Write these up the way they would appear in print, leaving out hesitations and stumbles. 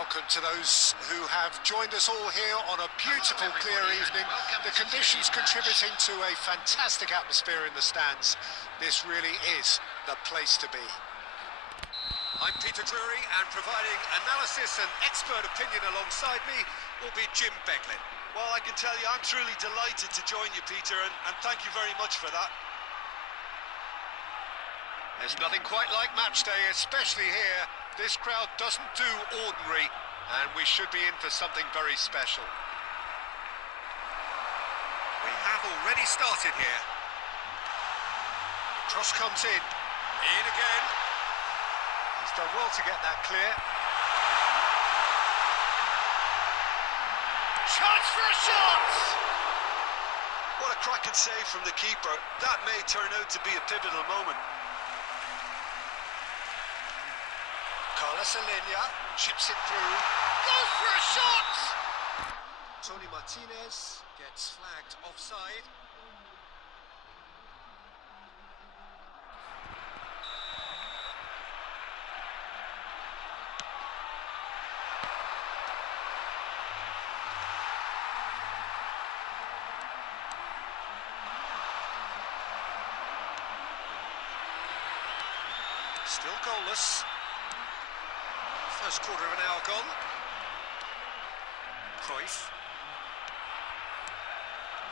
Welcome to those who have joined us all here on a beautiful, clear evening. The conditions contributing to a fantastic atmosphere in the stands. This really is the place to be. I'm Peter Drury, and providing analysis and expert opinion alongside me will be Jim Beglin. Well, I can tell you I'm truly delighted to join you, Peter, and thank you very much for that. There's nothing quite like match day, especially here. This crowd doesn't do ordinary, and we should be in for something very special. We have already started here. The cross comes in. In again. He's done well to get that clear. Chance for a shot! What a cracking save from the keeper. That may turn out to be a pivotal moment. Alenya chips it through. Goes for a shot! Tony Martinez gets flagged offside. Still goalless. First quarter of an hour gone. Cruyff.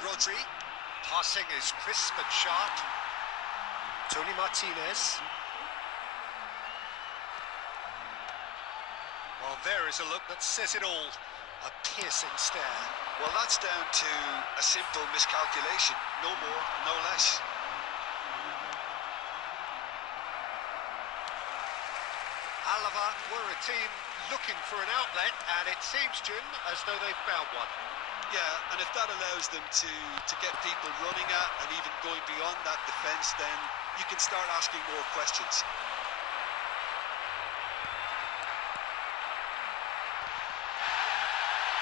Rodri. Passing is crisp and sharp. Tony Martinez. Well, there is a look that says it all. A piercing stare. Well, that's down to a simple miscalculation. No more, no less. Alava were a team looking for an outlet, and it seems, Jim, as though they've found one. Yeah, and if that allows them to get people running at and even going beyond that defence, then you can start asking more questions.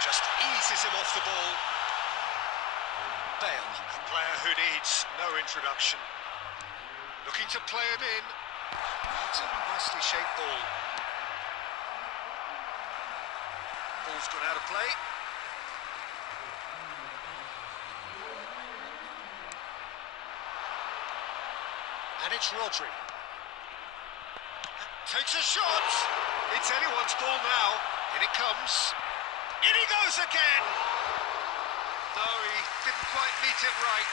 Just eases him off the ball. Bale, a player who needs no introduction. Looking to play it in. It's a nicely shaped ball. Ball's gone out of play. And it's Rodri. Takes a shot. It's anyone's ball now. In it comes. In he goes again. No, he didn't quite meet it right.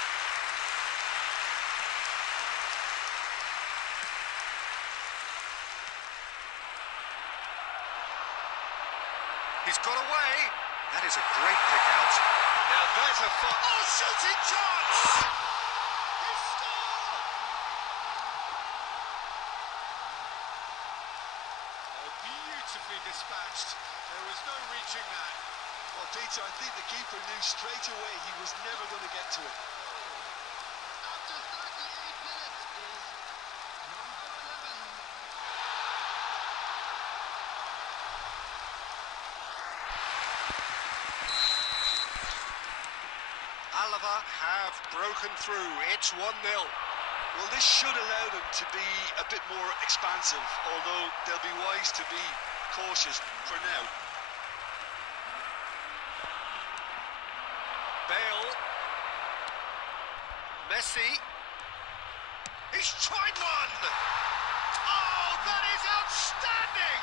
He's got away. That is a great pick out. Now there's a shooting chance! He scored! Oh, beautifully dispatched. There was no reaching that. Well, Peter, I think the keeper knew straight away he was never going to get to it. After 38 minutes is number 11. Alava have broken through. It's 1-0. Well, this should allow them to be a bit more expansive, although they'll be wise to be cautious for now. Bale. Messi. He's tried one! Oh, that is outstanding!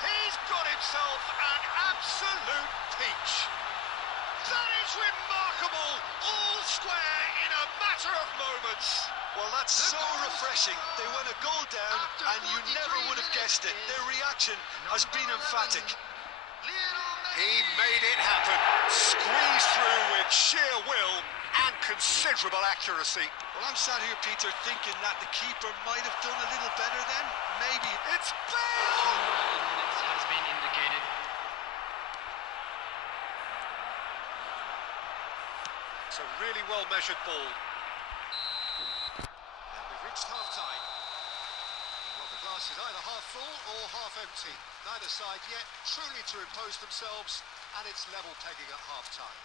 He's got himself an absolute peach. That is remarkable, all square in a matter of moments. Well, that's so refreshing. They went a goal down and you never would have guessed it. Their reaction has been emphatic. He made it happen. Squeezed through with sheer will and considerable accuracy. Well, I'm sat here, Peter, thinking that the keeper might have done a little better then. Maybe. It's Bale! Minutes has been indicated. It's a really well-measured ball. And we've reached half-time. Well, the glass is either half full or half empty. Neither side yet truly to impose themselves, and it's level pegging at half-time.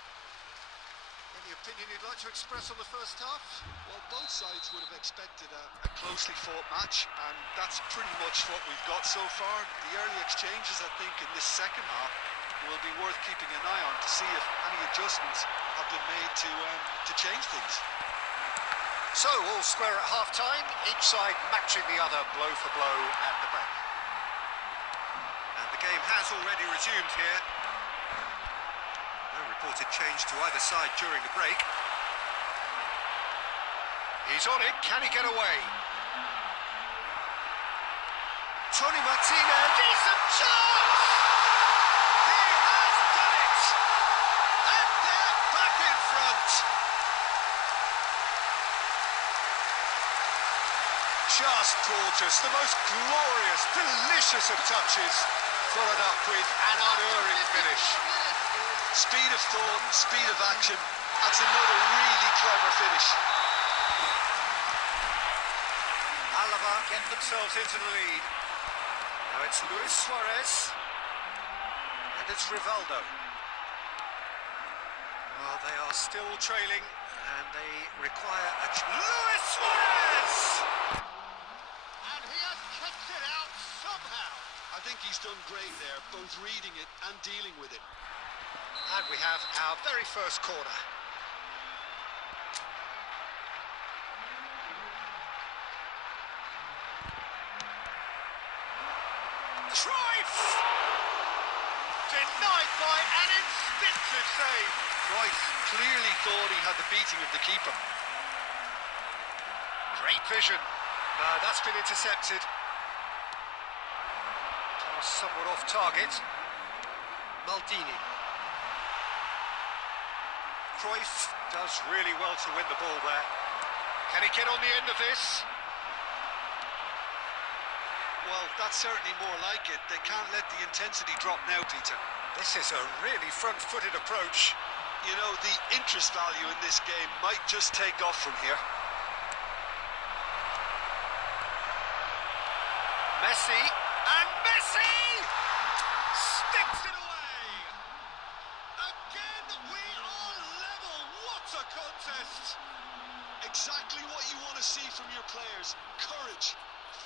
Any opinion you'd like to express on the first half? Well, both sides would have expected a closely fought match, and that's pretty much what we've got so far. The early exchanges, I think, in this second half will be worth keeping an eye on to see if any adjustments have been made to change things. So, all square at half-time, each side matching the other blow for blow at the break. And the game has already resumed here. No reported change to either side during the break. He's on it, can he get away? Tony Martinez! Decent chance! He has done it! And they're back in front! Just gorgeous, the most glorious, delicious of touches, followed up with an unerring finish. Speed of thought, speed of action. That's another really clever finish. Alaba get themselves into the lead. Now it's Luis Suarez. And it's Rivaldo. Well, they are still trailing, and they require a... Luis Suarez! And he has kicked it out somehow. I think he's done great there, both reading it and dealing with it. And we have our very first corner. Cruyff! Denied by an instinctive save. Cruyff clearly thought he had the beating of the keeper. Great vision. No, that's been intercepted. Pass somewhat off target. Maldini. Cruyff does really well to win the ball there. Can he get on the end of this? Well, that's certainly more like it. They can't let the intensity drop now, Peter. This is a really front-footed approach. You know, the interest value in this game might just take off from here. Messi, and Messi sticks it away. Again, we are level. What a contest! Exactly what you want to see from your players. Courage,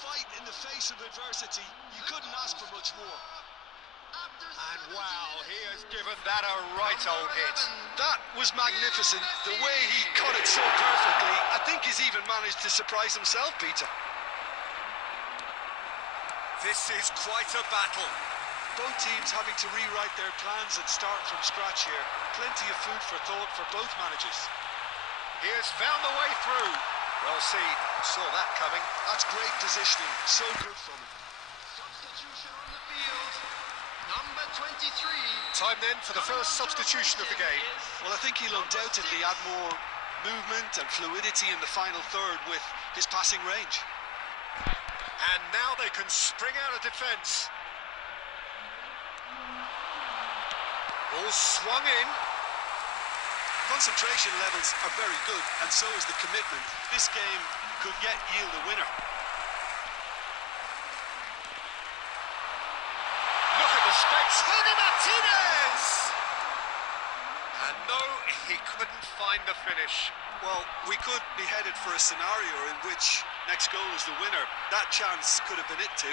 fight in the face of adversity. You couldn't ask for much more. And wow, he has given that a right old hit. That was magnificent. The way he cut it so perfectly. I think he's even managed to surprise himself, Peter. This is quite a battle. Both teams having to rewrite their plans and start from scratch here. Plenty of food for thought for both managers. He has found the way through. Well seen, saw that coming. That's great positioning, so good from him. Substitution on the field. Number 23. Time then for the first substitution of the game. Well, I think he'll undoubtedly add more movement and fluidity in the final third with his passing range. And now they can spring out of defence. Ball swung in. Concentration levels are very good, and so is the commitment. This game could yet yield a winner. Look at the space. Tony Martinez! And no, he couldn't find the finish. Well, we could be headed for a scenario in which next goal is the winner. That chance could have been it too.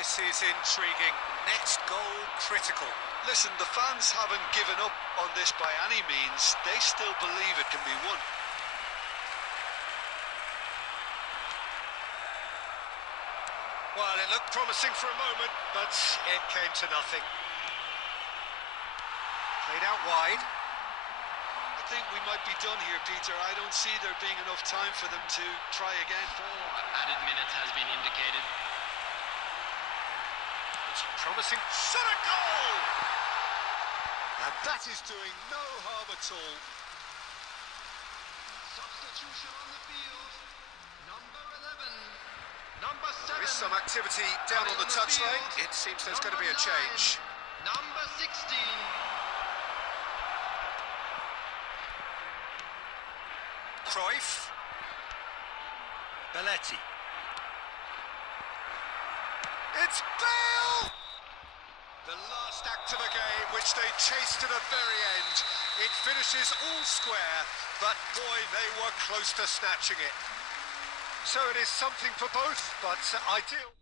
This is intriguing. Next goal critical. Listen, the fans haven't given up on this by any means. They still believe it can be won. Well, it looked promising for a moment, but it came to nothing. Played out wide. I think we might be done here, Peter. I don't see there being enough time for them to try again. 4 added minutes has been indicated. It's a promising shot at goal! And that is doing no harm at all. Substitution on the field. Number 11. Number 7. There is some activity down on the touchline. It seems there's going to be a change. Number 16. Cruyff. Belletti. It's Bale! The last act of a game, which they chased to the very end. It finishes all square, but boy, they were close to snatching it. So it is something for both, but ideal.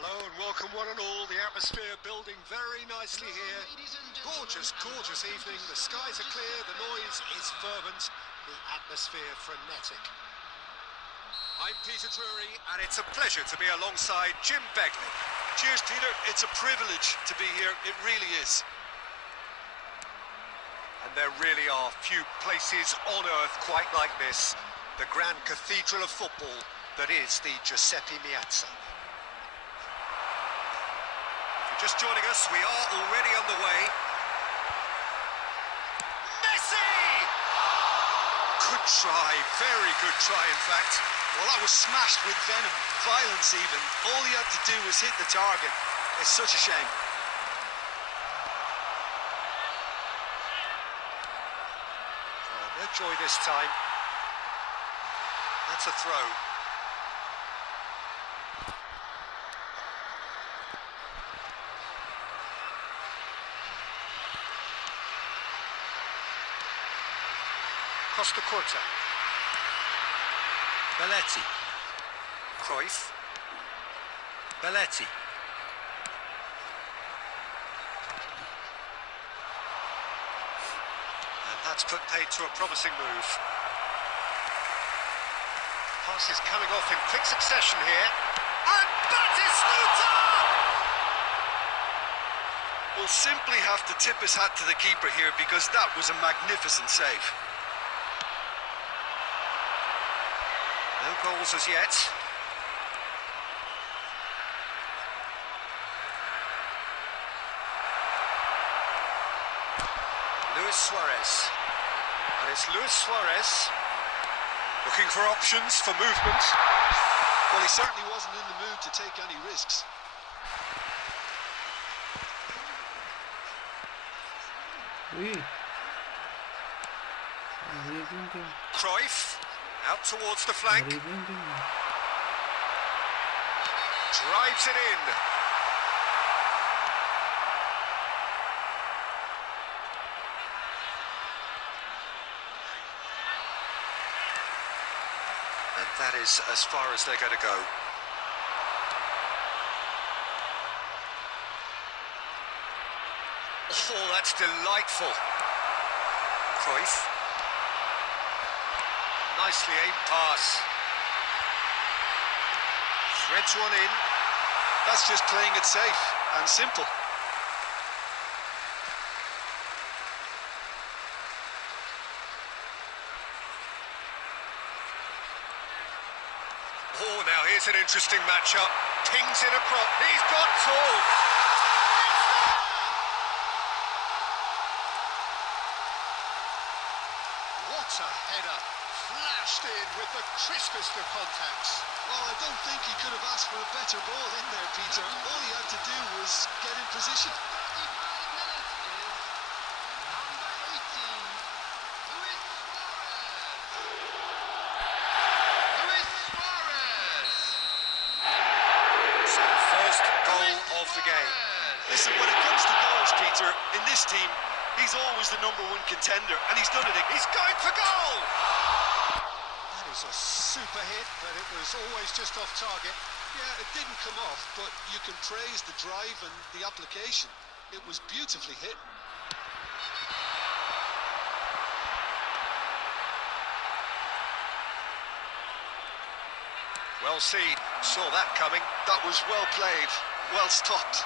Hello and welcome one and all. The atmosphere building very nicely here. Gorgeous, gorgeous evening. The skies are clear, the noise is fervent, the atmosphere frenetic. I'm Peter Drury and it's a pleasure to be alongside Jim Begley. Cheers, Peter. It's a privilege to be here. It really is. And there really are few places on earth quite like this. The grand cathedral of football that is the Giuseppe Meazza. Just joining us, we are already underway. Messi! Good try, very good try in fact. Well, that was smashed with venom, violence even. All he had to do was hit the target. It's such a shame. Oh, no joy this time. That's a throw. Costa Corta. Belletti. Cruyff. Belletti. And that's put paid to a promising move. Pass is coming off in quick succession here. And Batistuta! We'll simply have to tip his hat to the keeper here because that was a magnificent save. No goals as yet. Luis Suarez. And it's Luis Suarez looking for options for movement. Well, he certainly wasn't in the mood to take any risks. Cruyff out towards the flank. Drives it in. And that is as far as they're going to go. Oh, that's delightful. Cruyff. Nicely aimed pass. Threads one in. That's just playing it safe and simple. Oh, now here's an interesting matchup. Pings in a crop. He's got full. What a header, flashed in with the crispest of contacts. Well, I don't think he could have asked for a better ball in there, Peter. All he had to do was get in position. 35 minutes is number 18, Luis Suarez. Luis Suarez. So first goal of the game. Listen, when it comes to goals, Peter, in this team, he's always the #1 contender, and he's done it. He's going for goal! That is a super hit, but it was always just off target. Yeah, it didn't come off, but you can praise the drive and the application. It was beautifully hit. Well seen. Saw that coming. That was well played, well stopped.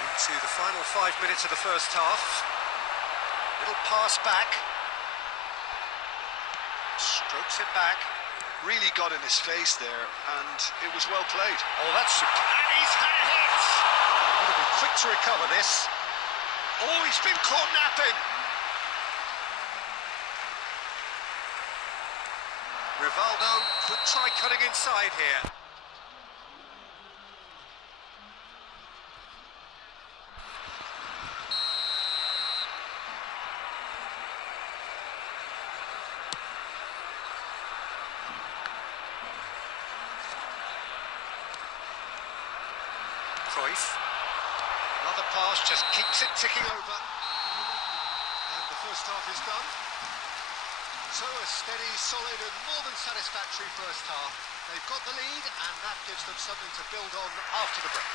Into the final 5 minutes of the first half. Little pass back. Strokes it back. Really got in his face there, and it was well played. Oh, that's... And he's had a hit! Got to be quick to recover this. Oh, he's been caught napping. Rivaldo could try cutting inside here. Cruyff. Another pass, just keeps it ticking over. And the first half is done. So a steady, solid and more than satisfactory first half. They've got the lead and that gives them something to build on after the break.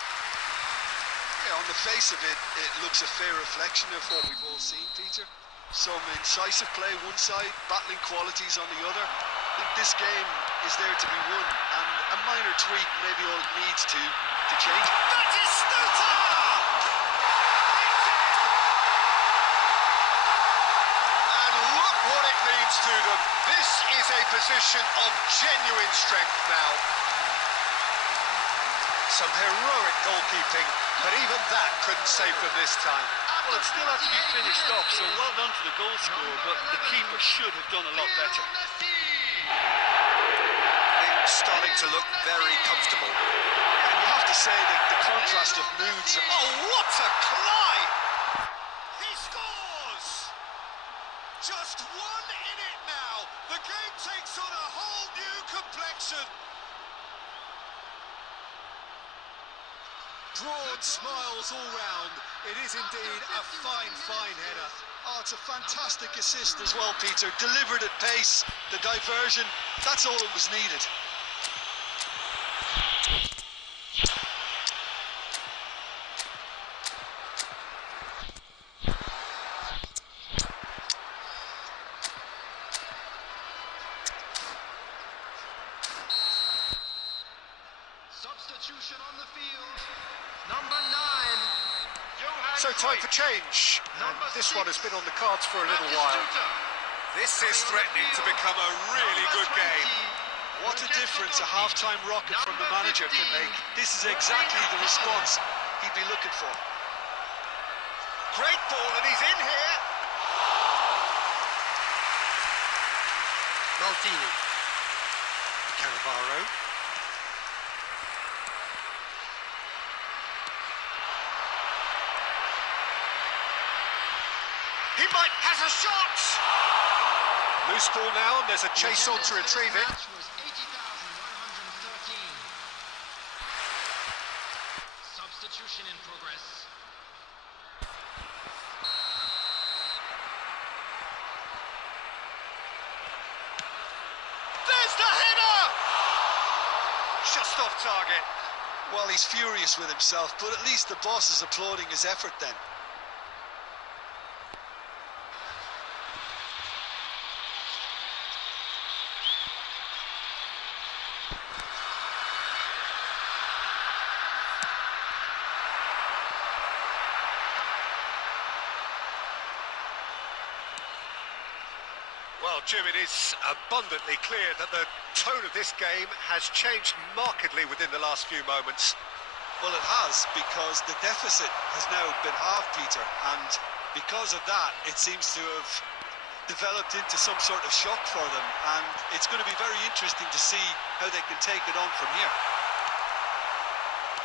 Yeah, on the face of it, it looks a fair reflection of what we've all seen, Peter. Some incisive play one side, battling qualities on the other. I think this game is there to be won, and a minor tweak maybe all it needs to change. That is Stutter! And look what it means to them. This is a position of genuine strength now. Some heroic goalkeeping, but even that couldn't save them this time. Well, it still had to be finished off, so well done to the goal scorer, but the keeper should have done a lot better. Things starting to look very comfortable. And you have to say that the contrast of moods... Oh, what a climb! He scores! Just one in it now. The game takes on a whole new complexion. Broad smiles all round. It is indeed a fine, fine header. Oh, it's a fantastic assist as well, Peter. Delivered at pace, the diversion, that's all that was needed. Substitution on the field. Number 9. So time for change. And this one has been on the cards for a little while. This is threatening to become a really good game. What a difference a half-time rocket from the manager can make. This is exactly the response he'd be looking for. Great ball, and he's in here. Maldini. Cannavaro. He has a shot! Loose ball now, and there's a chase on to retrieve it. Match was 80,113. Substitution in progress. There's the header! just off target. Well, he's furious with himself, but at least the boss is applauding his effort then. Well, Jim, it is abundantly clear that the tone of this game has changed markedly within the last few moments. Well, it has, because the deficit has now been halved, Peter, and because of that, it seems to have developed into some sort of shock for them, and it's going to be very interesting to see how they can take it on from here.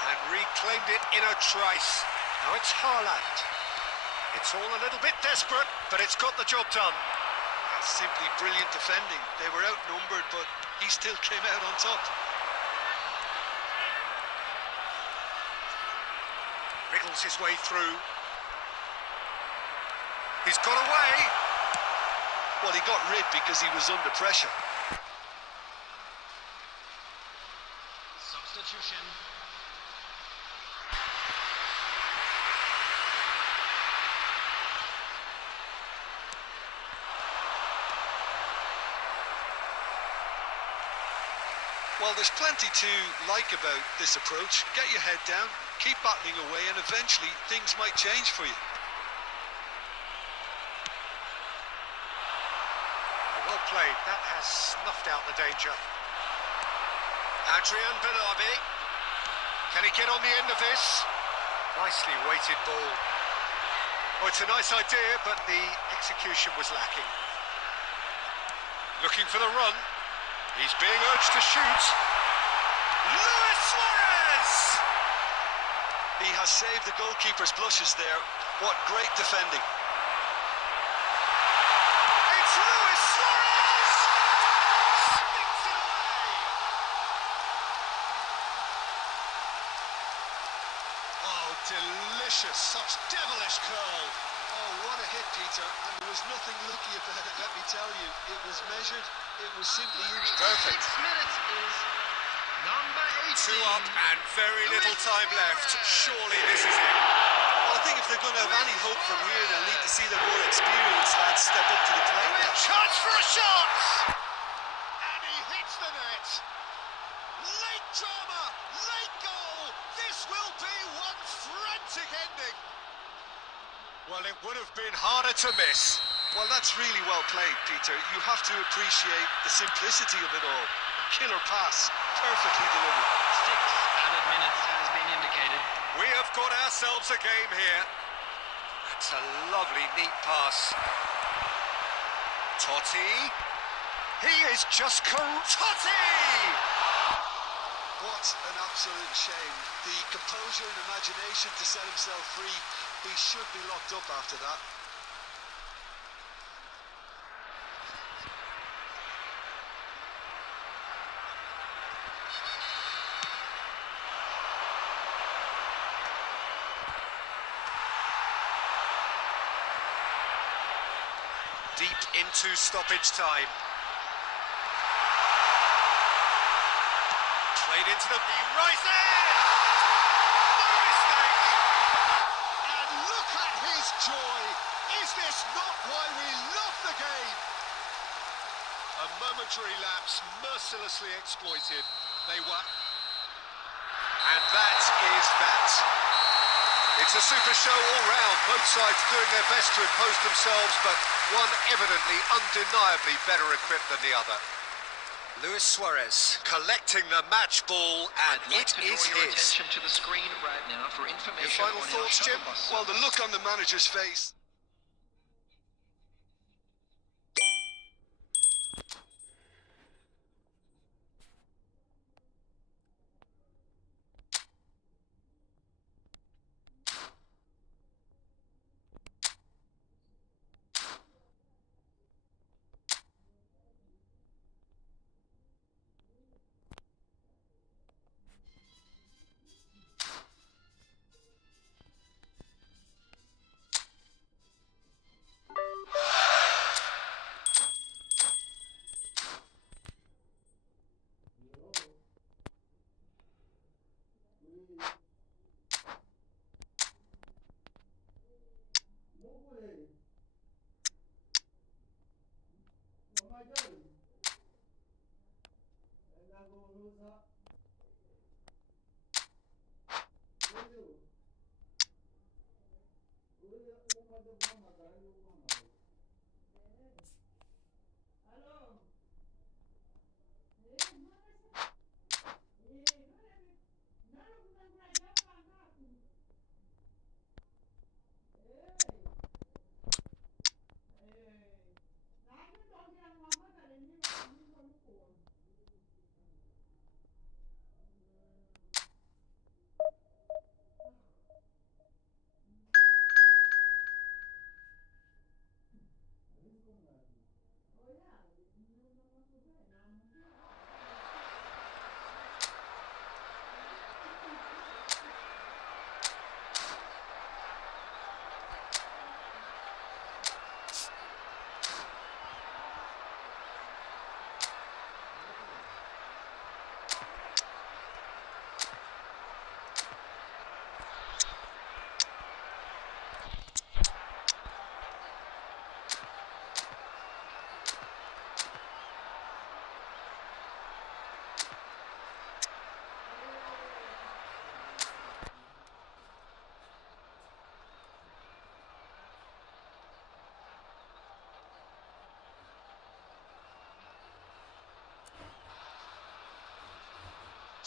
And reclaimed it in a trice. Now it's Haaland. It's all a little bit desperate, but it's got the job done. Simply brilliant defending. They were outnumbered, but he still came out on top. Wriggles his way through. He's got away. Well, he got rid because he was under pressure. Substitution. Well, there's plenty to like about this approach. Get your head down, keep battling away, and eventually things might change for you. Well played. That has snuffed out the danger. Adrian Benabi. Can he get on the end of this? Nicely weighted ball. Oh, it's a nice idea, but the execution was lacking. Looking for the run. He's being urged to shoot. Luis Suarez! He has saved the goalkeeper's blushes there. What great defending. It's Luis Suarez! Sticks it away! Oh, delicious. Such devilish curl. Oh, what a hit, Peter. And there was nothing lucky about it, let me tell you. It was measured. It was simply perfect. 6 minutes is number 18. Two up and very little time left. Surely this is it. Well, I think if they're going to have any hope from here, they'll need to see the more experienced lads step up to the plate now. Chance for a shot! And he hits the net. Late drama, late goal. This will be one frantic ending. Well, it would have been harder to miss. Well, that's really well played, Peter. You have to appreciate the simplicity of it all. A killer pass, perfectly delivered. 6 added minutes has been indicated. We have got ourselves a game here. That's a lovely, neat pass. Totti. He is just Totti! What an absolute shame. The composure and imagination to set himself free. He should be locked up after that. Deep into stoppage time. Played into the... He rises! No mistake! And look at his joy. Is this not why we love the game? A momentary lapse, mercilessly exploited. They were... And that is that. It's a super show all round. Both sides doing their best to impose themselves, but one evidently, undeniably better equipped than the other. Luis Suarez collecting the match ball, and I'd like it to draw is your his. attention to the screen right now for information. Your final on thoughts, our Jim? shuttle bus Well, the service. look on the manager's face.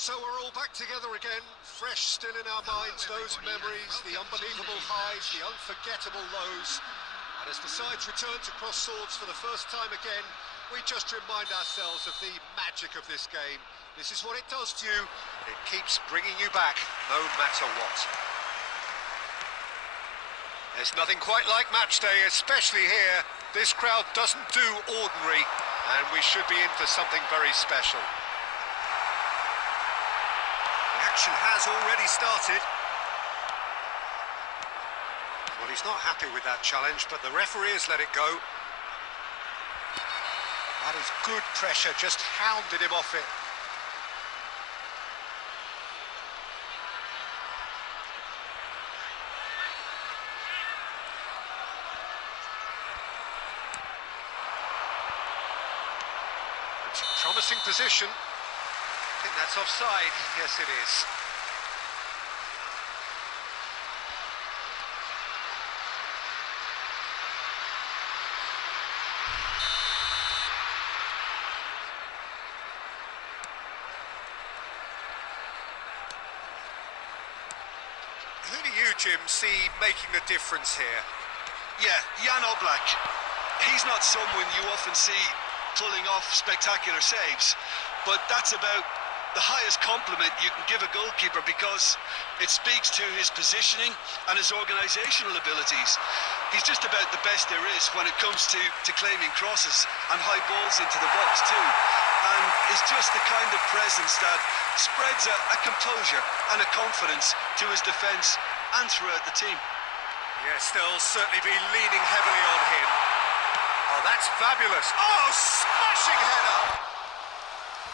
So we're all back together again, fresh still in our minds, those memories, the unbelievable highs, the unforgettable lows. And as the sides return to cross swords for the first time again, we just remind ourselves of the magic of this game. This is what it does to you. It keeps bringing you back, no matter what. There's nothing quite like match day, especially here. This crowd doesn't do ordinary, and we should be in for something very special. The action has already started. Well, he's not happy with that challenge, but the referee has let it go. That is good pressure, just hounded him off it. It's a promising position. I think that's offside. Yes, it is. Who do you, Jim, see making the difference here? Yeah, Jan Oblak. He's not someone you often see pulling off spectacular saves, but that's about the highest compliment you can give a goalkeeper, because it speaks to his positioning and his organisational abilities. He's just about the best there is when it comes to claiming crosses and high balls into the box too, and is just the kind of presence that spreads a composure and a confidence to his defence and throughout the team. Yes, they'll certainly be leaning heavily on him. Oh, that's fabulous. Oh, smashing header!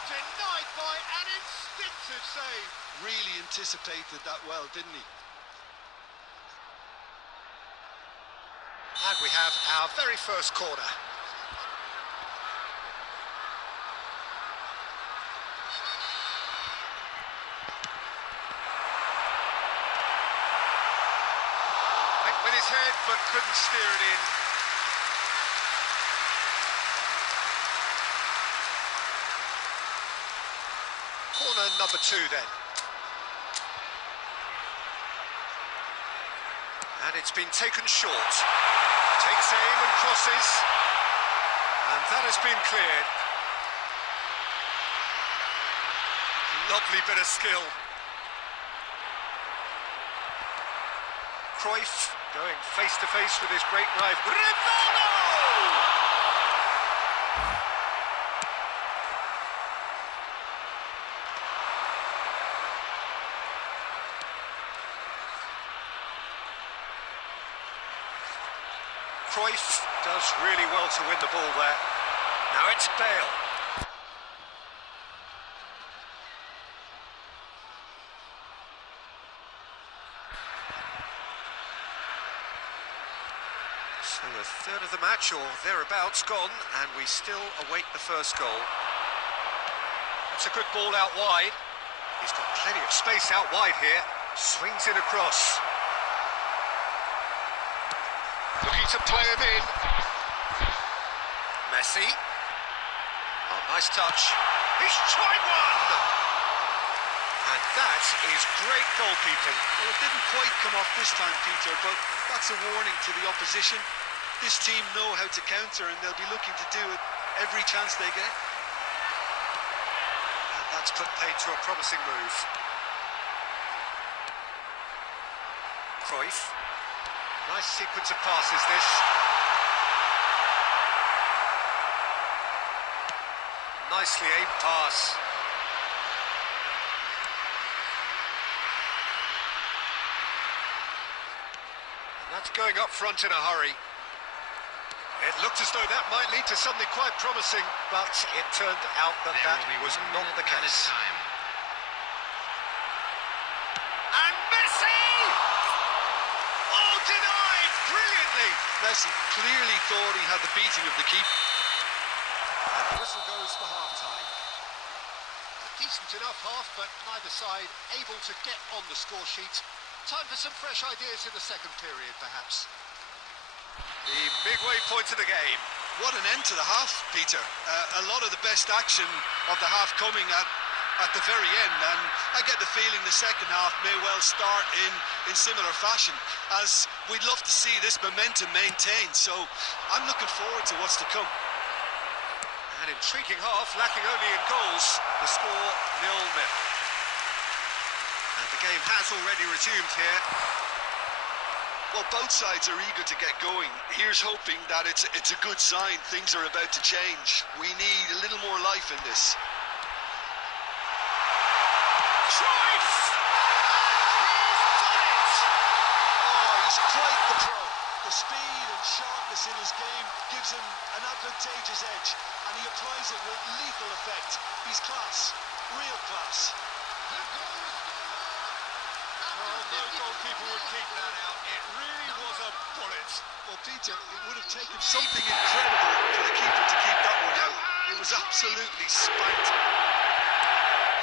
Denied by an instinctive save. Really anticipated that well, didn't he? And we have our very first corner. Went with his head, but couldn't steer it in. Corner number 2 then. And it's been taken short. Takes aim and crosses. And that has been cleared. Lovely bit of skill. Cruyff going face to face with his great rival. Rivaldo! Cruyff does really well to win the ball there. Now it's Bale. So a third of the match or thereabouts gone, and we still await the first goal. That's a good ball out wide. He's got plenty of space out wide here. Swings it across. Looking to play him in. Messi. Oh, nice touch. He's tried one! And that is great goalkeeping. Well, it didn't quite come off this time, Peter, but that's a warning to the opposition. This team know how to counter, and they'll be looking to do it every chance they get. And that's put paid to a promising move. Cruyff. Nice sequence of passes, this. Nicely aimed pass. And that's going up front in a hurry. It looked as though that might lead to something quite promising, but it turned out that that was not the case. And Messi! Oh, denied brilliantly! Messi clearly thought he had the beating of the keeper. And the whistle goes for half-time. A decent enough half, but neither side able to get on the score sheet. Time for some fresh ideas in the second period, perhaps. The midway point of the game. What an end to the half, Peter. A lot of the best action of the half coming at at the very end, and I get the feeling the second half may well start in similar fashion, as we'd love to see this momentum maintained. So I'm looking forward to what's to come. An intriguing half, lacking only in goals. The score 0-0. And the game has already resumed here. Well, both sides are eager to get going. Here's hoping that it's a good sign. Things are about to change. We need a little more life in this. Cruyff! He's done it! Oh, he's quite the pro. The speed and sharpness in his game gives him an advantageous edge, and he applies it with lethal effect. He's class, real class. The goal scorer. Well, no goalkeeper would keep that out. It really was a bullet. Well, Peter, it would have taken something incredible for the keeper to keep that one out. It was absolutely spanked.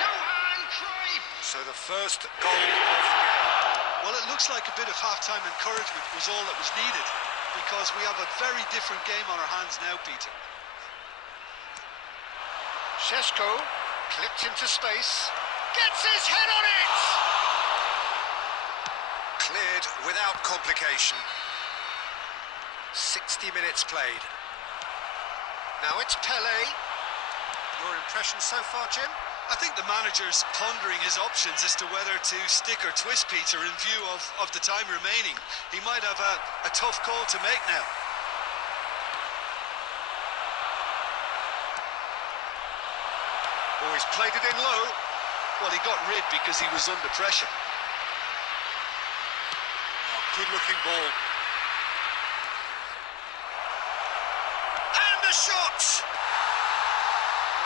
Johan Cruyff. So the first goal of the game. Well, it looks like a bit of half-time encouragement was all that was needed, because we have a very different game on our hands now, Peter. Šeško clipped into space. Gets his head on it! Cleared without complication. 60 minutes played. Now it's Pelé. Your impression so far, Jim? I think the manager's pondering his options as to whether to stick or twist Peter in view of the time remaining. He might have a tough call to make now. Oh, he's played it in low. Well, he got rid because he was under pressure. Oh, good-looking ball. And the shot!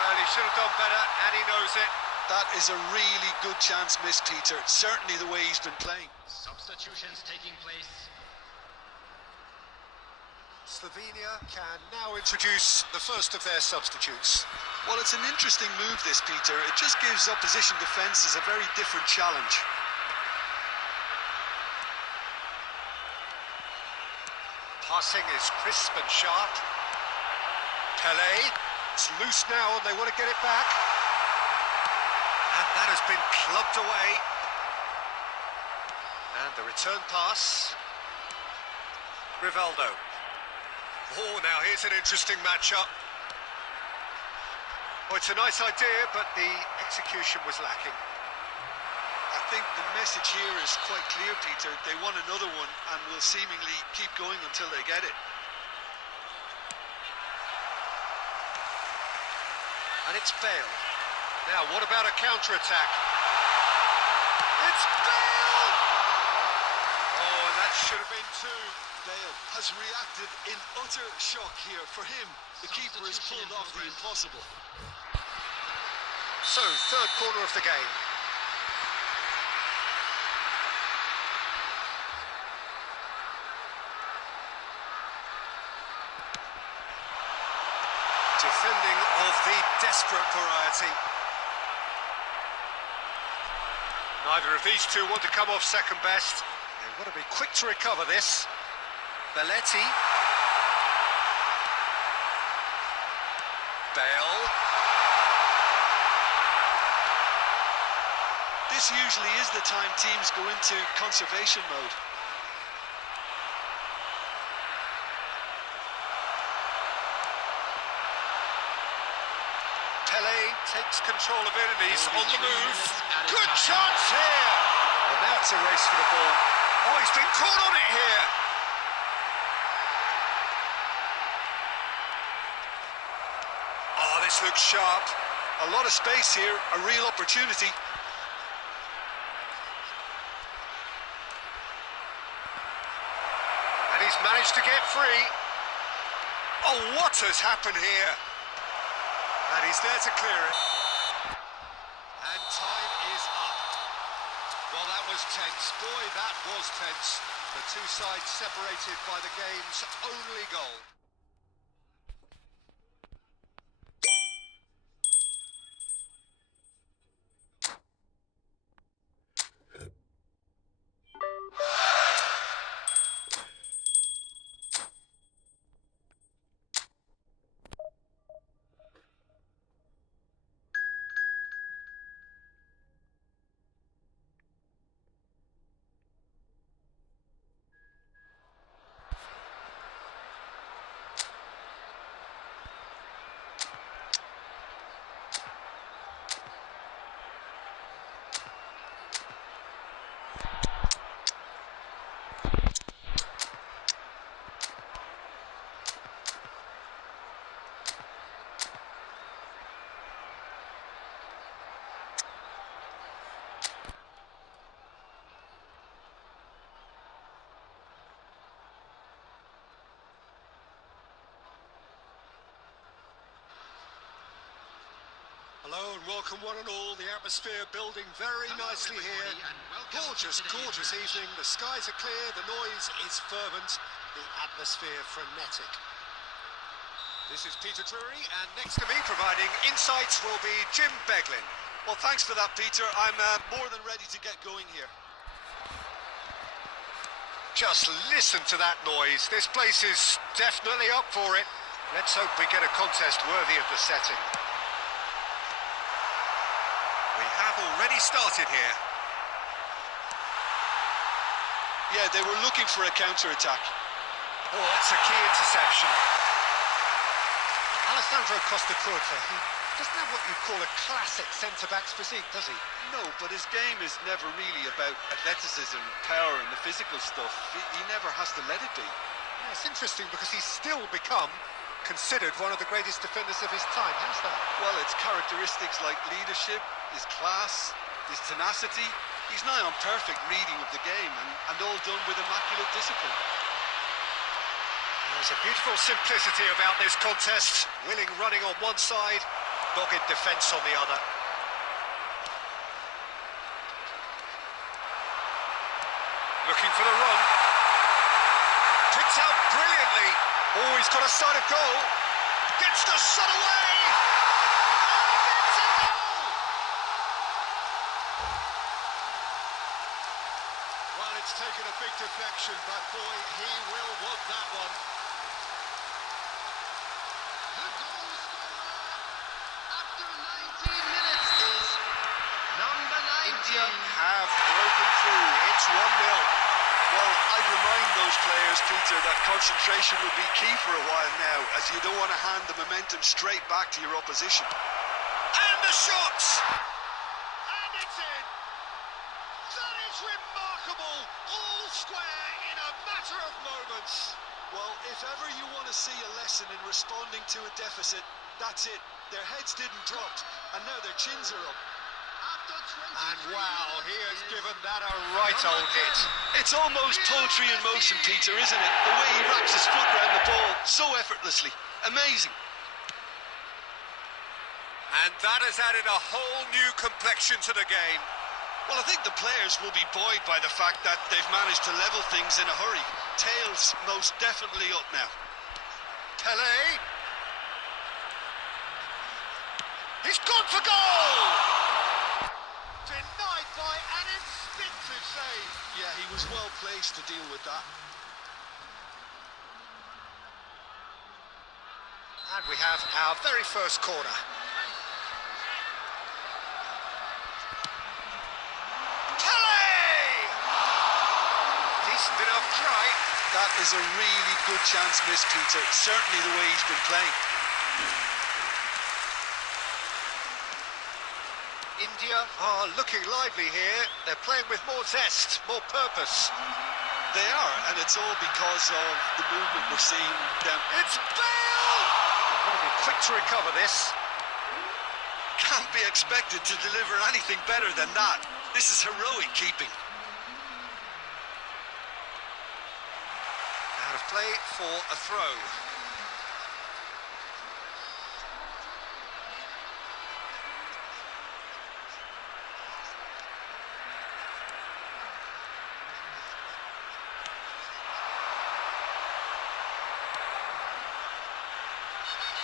Well, he should have done better, and he knows it. That is a really good chance missed, Peter. Certainly the way he's been playing. Substitutions taking place. Slovenia can now introduce the first of their substitutes. Well, it's an interesting move, this, Peter. It just gives opposition defences a very different challenge. Passing is crisp and sharp. Pelé. It's loose now and they want to get it back. And that has been clubbed away. And the return pass. Rivaldo. Oh, now here's an interesting matchup. Oh, it's a nice idea, but the execution was lacking. I think the message here is quite clear, Peter. They want another one and will seemingly keep going until they get it. And it's Bale. Now, what about a counter-attack? It's Bale! Oh, and that should have been two. Bale has reacted in utter shock here. For him, the keeper has pulled off the impossible. So, third corner of the game. Defending of the desperate variety. Neither of these two want to come off second best. They want to be quick to recover this. Belletti. Bale. This usually is the time teams go into conservation mode. Pelé takes control of it and he's on the move. Good chance here! Well, now it's a race for the ball. Oh, he's been caught on it here! Oh, this looks sharp. A lot of space here, a real opportunity. And he's managed to get free. Oh, what has happened here? And he's there to clear it. And time is up. Well, that was tense. Boy, that was tense. The two sides separated by the game's only goal. Hello and welcome one and all. The atmosphere building very nicely here. Gorgeous, gorgeous evening. The skies are clear, the noise is fervent, the atmosphere frenetic. This is Peter Drury, and next to me providing insights will be Jim Beglin. Well, thanks for that, Peter. I'm more than ready to get going here. Just listen to that noise. This place is definitely up for it. Let's hope we get a contest worthy of the setting. We have already started here. Yeah, they were looking for a counter-attack. Oh, that's a key interception. Alessandro Costa-Curta, he doesn't have what you'd call a classic centre-back's physique, does he? No, but his game is never really about athleticism, power and the physical stuff. He never has to let it be. Yeah, it's interesting because he's still become considered one of the greatest defenders of his time. How's that? Well, it's characteristics like leadership, his class, his tenacity. He's nigh on perfect reading of the game and all done with immaculate discipline. There's a beautiful simplicity about this contest. Willing running on one side, dogged defence on the other. Looking for the run. Picked out brilliantly. Oh, he's got a sight of goal. Gets the shot away. And it's a goal. Well, it's taken a big deflection, but boy, he will want that one. The goal scorer after 19 minutes is number 19. India have broken through. It's 1-0. Well, I'd remind those players, Peter, that concentration will be key for a while now, as you don't want to hand the momentum straight back to your opposition. And the shots! And it's in! That is remarkable! All square in a matter of moments. Well, if ever you want to see a lesson in responding to a deficit, that's it. Their heads didn't drop, and now their chins are up. And wow, he has given that a right old hit. It's almost poetry in motion, Peter, isn't it? The way he wraps his foot around the ball so effortlessly. Amazing. And that has added a whole new complexion to the game. Well, I think the players will be buoyed by the fact that they've managed to level things in a hurry. Tails most definitely up now. Pele. He's gone for goal! Denied by an instinctive save. Yeah, he was well placed to deal with that. And we have our very first corner. Pele! Decent enough try. That is a really good chance missed, Peter. Certainly the way he's been playing. India are looking lively here. They're playing with more zest, more purpose. They are, and it's all because of the movement we're seeing them. It's Bale! They've got to be quick to recover this. Can't be expected to deliver anything better than that. This is heroic keeping. Out of play for a throw.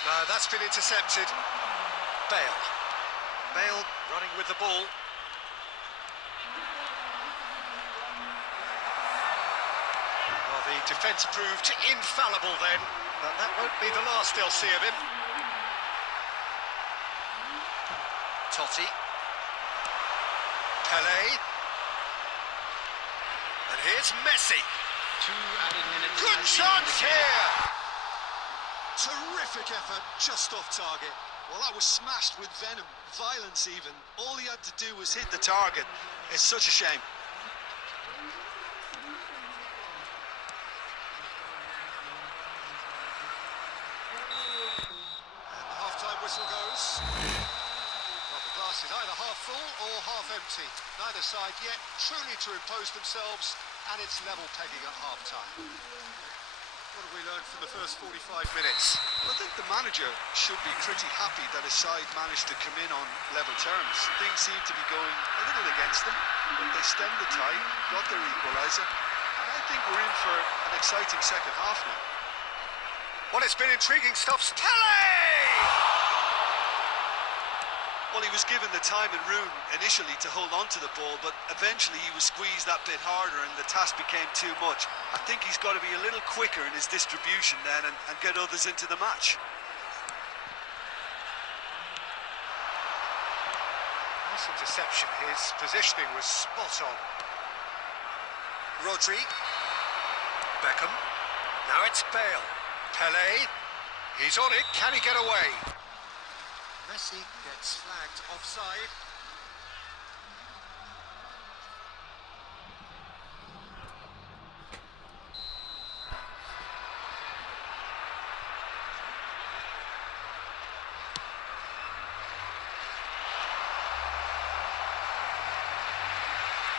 No, that's been intercepted. Bale. Bale running with the ball. Well, the defence proved infallible then, but that won't be the last they'll see of him. Totti. Pele. And here's Messi. 2 added minutes. Good chance here! Terrific effort, just off target. Well, that was smashed with venom, violence even. All he had to do was hit the target. It's such a shame. And the half-time whistle goes. Well, the glass is either half full or half empty. Neither side yet truly to impose themselves, and it's level pegging at half-time. What have we learned from the first 45 minutes? Well, I think the manager should be pretty happy that his side managed to come in on level terms. Things seem to be going a little against them, but they stemmed the tide, got their equaliser, and I think we're in for an exciting second half now. Well, it's been intriguing stuff. Pele! Well, he was given the time and room initially to hold on to the ball, but eventually he was squeezed that bit harder and the task became too much. I think he's got to be a little quicker in his distribution then and get others into the match. Nice interception. His positioning was spot on. Rodri. Beckham. Now it's Bale. Pele. He's on it. Can he get away? Messi gets flagged offside.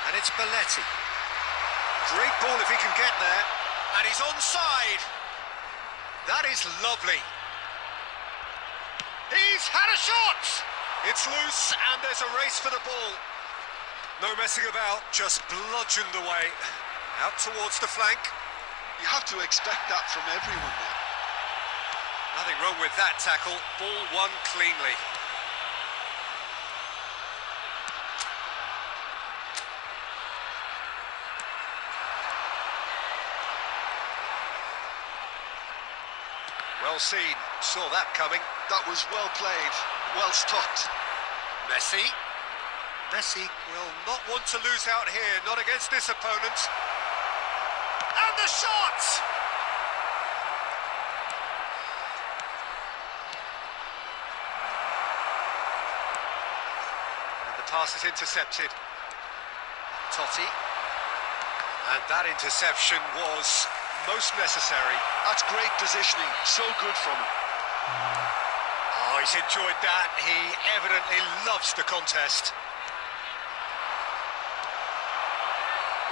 And it's Belletti. Great ball if he can get there. And he's onside. That is lovely. He's had a shot! It's loose and there's a race for the ball. No messing about, just bludgeoned away. Out towards the flank. You have to expect that from everyone now. Nothing wrong with that tackle. Ball won cleanly. Well seen, saw that coming. That was well played, well stopped. Messi. Messi will not want to lose out here, not against this opponent. And the shot! And the pass is intercepted. Totti. And that interception was most necessary. That's great positioning, so good from him. Oh, he's enjoyed that. He evidently loves the contest.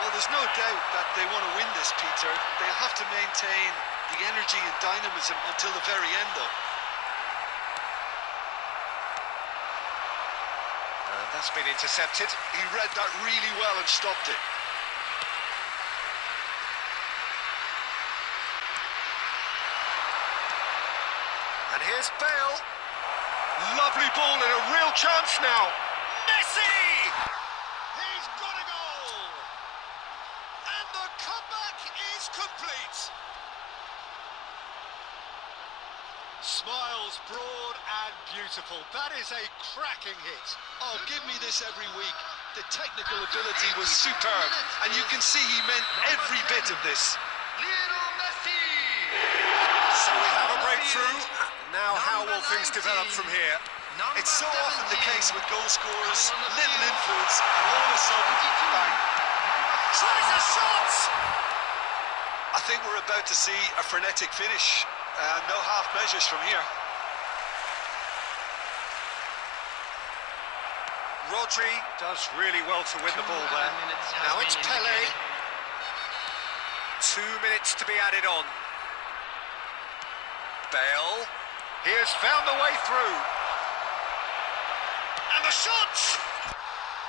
Well, there's no doubt that they want to win this, Peter. They'll have to maintain the energy and dynamism until the very end, though. And that's been intercepted. He read that really well and stopped it. And here's Bale. Lovely ball and a real chance now. Messi! He's got a goal! And the comeback is complete. Smiles broad and beautiful. That is a cracking hit. Oh, give me this every week. The technical ability was superb, and you can see he meant every bit of this. So we have a breakthrough. Now how will things develop from here? It's so often the case with goal scorers, little influence, and all of a sudden, bang. Tries a shot! I think we're about to see a frenetic finish. No half measures from here. Rodri does really well to win the ball there. Now it's Pele. 2 minutes to be added on. Bale. He has found the way through. And the shot!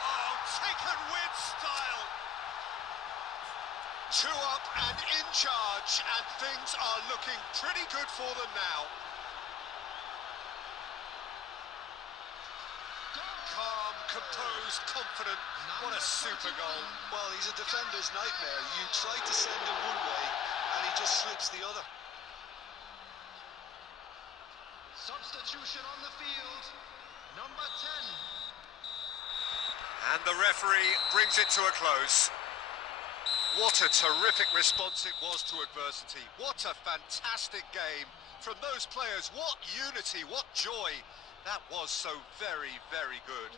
Oh, taken with style. 2 up and in charge, and things are looking pretty good for them now. Calm, composed, confident. What a super goal. Well, he's a defender's nightmare. You try to send him one way, and he just slips the other. Substitution on the field, number 10. And the referee brings it to a close. What a terrific response it was to adversity. What a fantastic game from those players. What unity, what joy. That was so very, very good.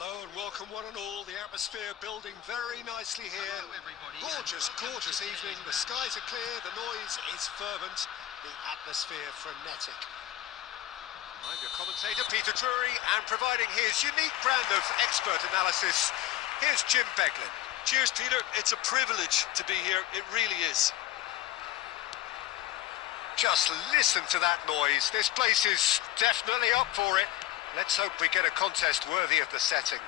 Hello and welcome one and all. The atmosphere building very nicely here. Gorgeous, gorgeous evening. The skies are clear, the noise is fervent, the atmosphere frenetic. I'm your commentator, Peter Drury, and providing his unique brand of expert analysis, here's Jim Beglin. Cheers, Peter. It's a privilege to be here. It really is. Just listen to that noise. This place is definitely up for it. Let's hope we get a contest worthy of the setting.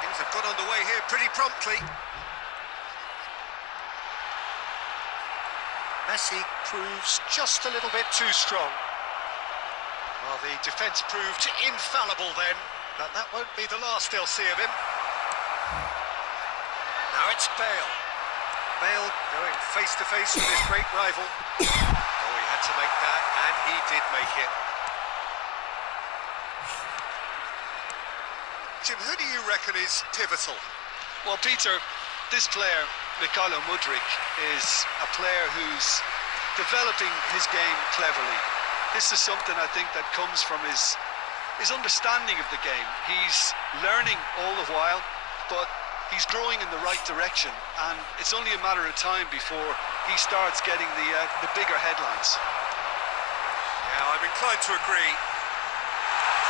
Things have got underway here pretty promptly. Messi proves just a little bit too strong. Well, the defence proved infallible then, but that won't be the last they'll see of him. Now it's Bale. Bale going face to face with his great rival. Oh, he had to make that, and he did make it. Jim, who do you reckon is pivotal? Well, Peter, this player, Mykhailo Mudryk, is a player who's developing his game cleverly. This is something I think that comes from his understanding of the game. He's learning all the while, but he's growing in the right direction, and it's only a matter of time before he starts getting the bigger headlines. Yeah, I'm inclined to agree.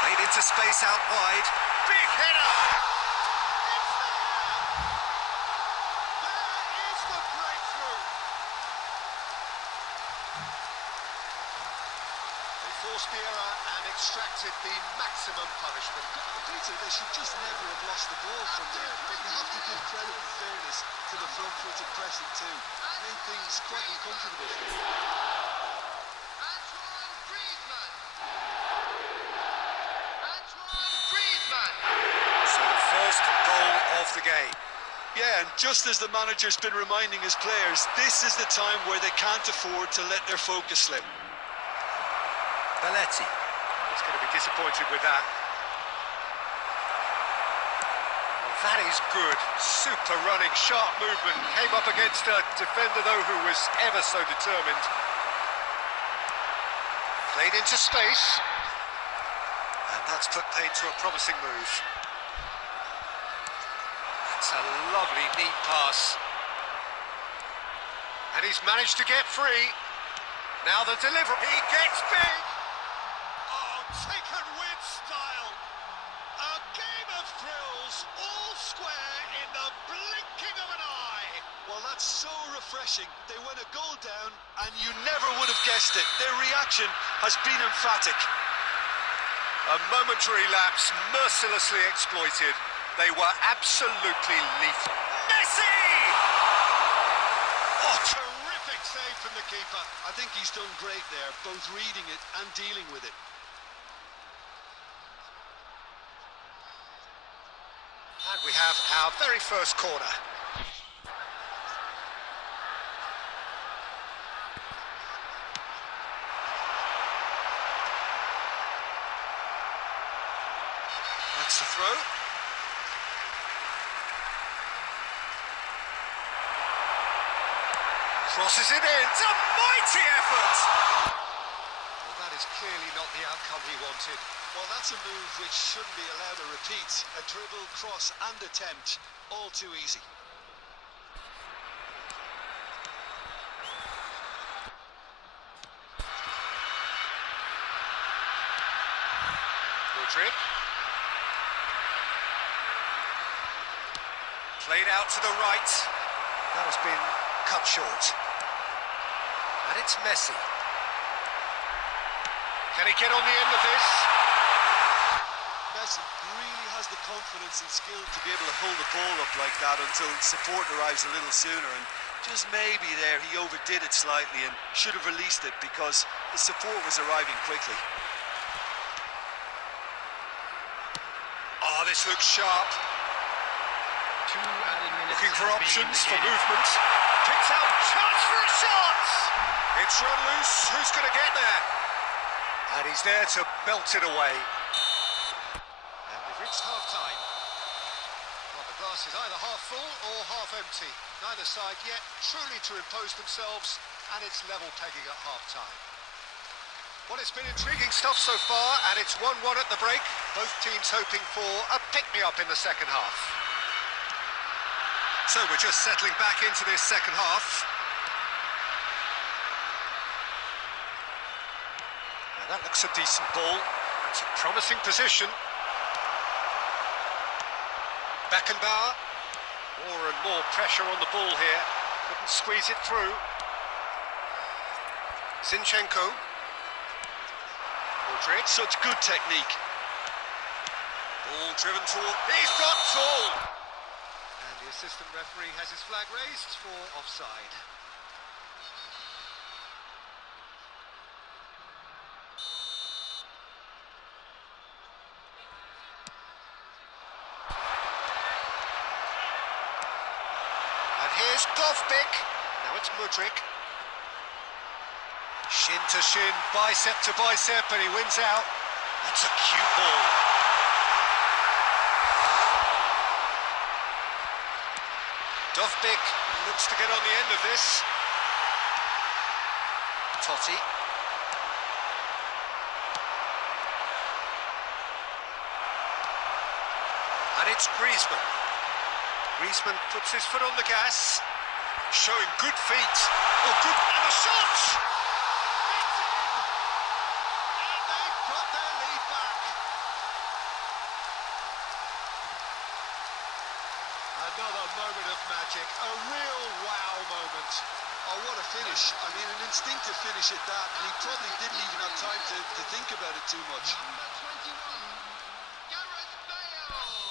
Played into space out wide. Big header! There is the breakthrough. They forced the error and extracted the maximum punishment. Peter, they should just never have lost the ball from there, but you have to give credit and fairness to the front-footed pressing too. Made things quite uncomfortable for them. So the first goal of the game. Yeah, and just as the manager's been reminding his players, this is the time where they can't afford to let their focus slip. Belletti. He's going to be disappointed with that. Well, that is good. Super running, sharp movement. Came up against a defender, though, who was ever so determined. Played into space. And that's put paid to a promising move. That's a lovely, neat pass. And he's managed to get free. Now the delivery. He gets big. Oh, taken with style. A game of thrills, all square in the blinking of an eye. Well, that's so refreshing. They went a goal down, and you never would have guessed it. Their reaction has been emphatic. A momentary lapse, mercilessly exploited. They were absolutely lethal. Messi! Oh, terrific save from the keeper. I think he's done great there, both reading it and dealing with it. And we have our very first corner. That's the throw. Crosses it in. It's a mighty effort! Well, that is clearly not the outcome he wanted. Well, that's a move which shouldn't be allowed to repeat. A dribble, cross and attempt, all too easy. Mudryk. Played out to the right. That has been cut short. And it's Messi. Can he get on the end of this? Messi really has the confidence and skill to be able to hold the ball up like that until support arrives a little sooner, and Just maybe there he overdid it slightly and should have released it because the support was arriving quickly. Oh, this looks sharp. Looking for options for movement. Picks out, chance for a shot! It's run loose, who's going to get there? And he's there to belt it away. And we've reached half-time. Well, the glass is either half full or half empty. Neither side yet truly to impose themselves, and it's level pegging at half-time. Well, it's been intriguing stuff so far, and it's 1-1 at the break. Both teams hoping for a pick-me-up in the second half. So we're just settling back into this second half. Now that looks a decent ball. It's a promising position. Beckenbauer. More and more pressure on the ball here. Couldn't squeeze it through. Zinchenko. Aldridge. Such good technique. Ball driven toward... He's got tall! And the assistant referee has his flag raised for offside. And here's D.W.G. Now it's Mudryk. Shin to shin, bicep to bicep, and he wins out. That's a cute ball. D.W.G. looks to get on the end of this. Totti. And it's Griezmann. Griezmann puts his foot on the gas, showing good feet. Oh, good, and a shot! And they've got their lead back. Another moment of magic, a real wow moment. Oh, what a finish. I mean, an instinctive finish at that, and he probably didn't even have time to think about it too much. Number 21, Gareth Bale.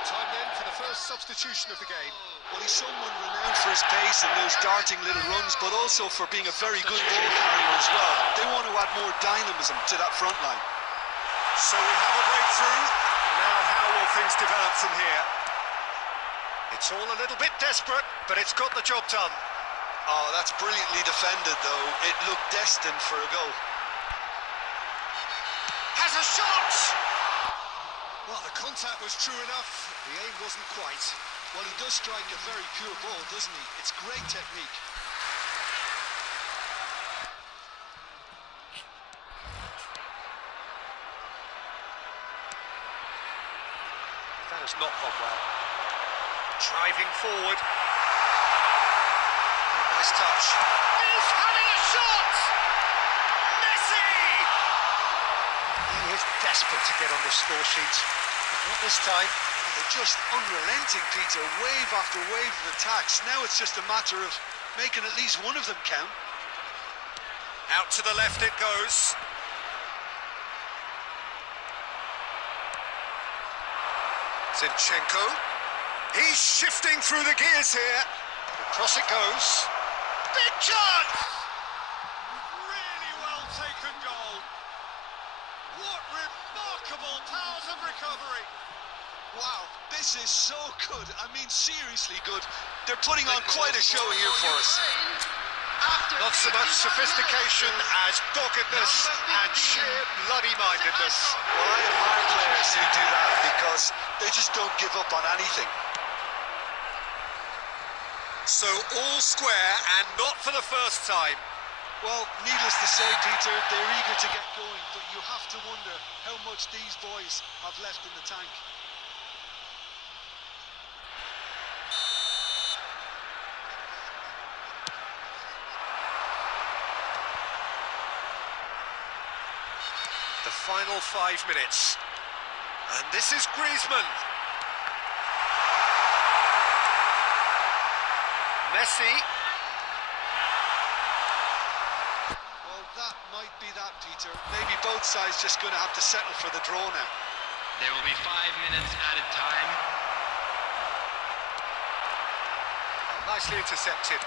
Time then for the first substitution of the game. Well, he's someone renowned for his pace and those darting little runs, but also for being a very good ball carrier as well. They want to add more dynamism to that front line. So we have a breakthrough. Now how will things develop from here? It's all a little bit desperate, but it's got the job done. Oh, that's brilliantly defended, though. It looked destined for a goal. Has a shot! Well, the contact was true enough. The aim wasn't quite. Well, he does strike a very pure ball, doesn't he? It's great technique. That has not gone well. Driving forward. Nice touch. He's having a shot! Messi! He is desperate to get on the score sheet. But not this time. They're just unrelenting, Peter. Wave after wave of attacks. Now it's just a matter of making at least one of them count. Out to the left it goes. Zinchenko. He's shifting through the gears here. Across it goes. Big chance! Really well taken goal. What remarkable powers of recovery. Wow, this is so good. I mean, seriously good. They're putting on quite a show here for us. Not so much sophistication as doggedness and sheer bloody-mindedness. Well, I admire players who do that because they just don't give up on anything. So all square and not for the first time. Well, needless to say, Peter, they're eager to get going, but you have to wonder how much these boys have left in the tank. The final 5 minutes. And this is Griezmann. Messi. Well, that might be that, Peter. Maybe both sides just going to have to settle for the draw now. There will be 5 minutes added time. A nice Nicely intercepted.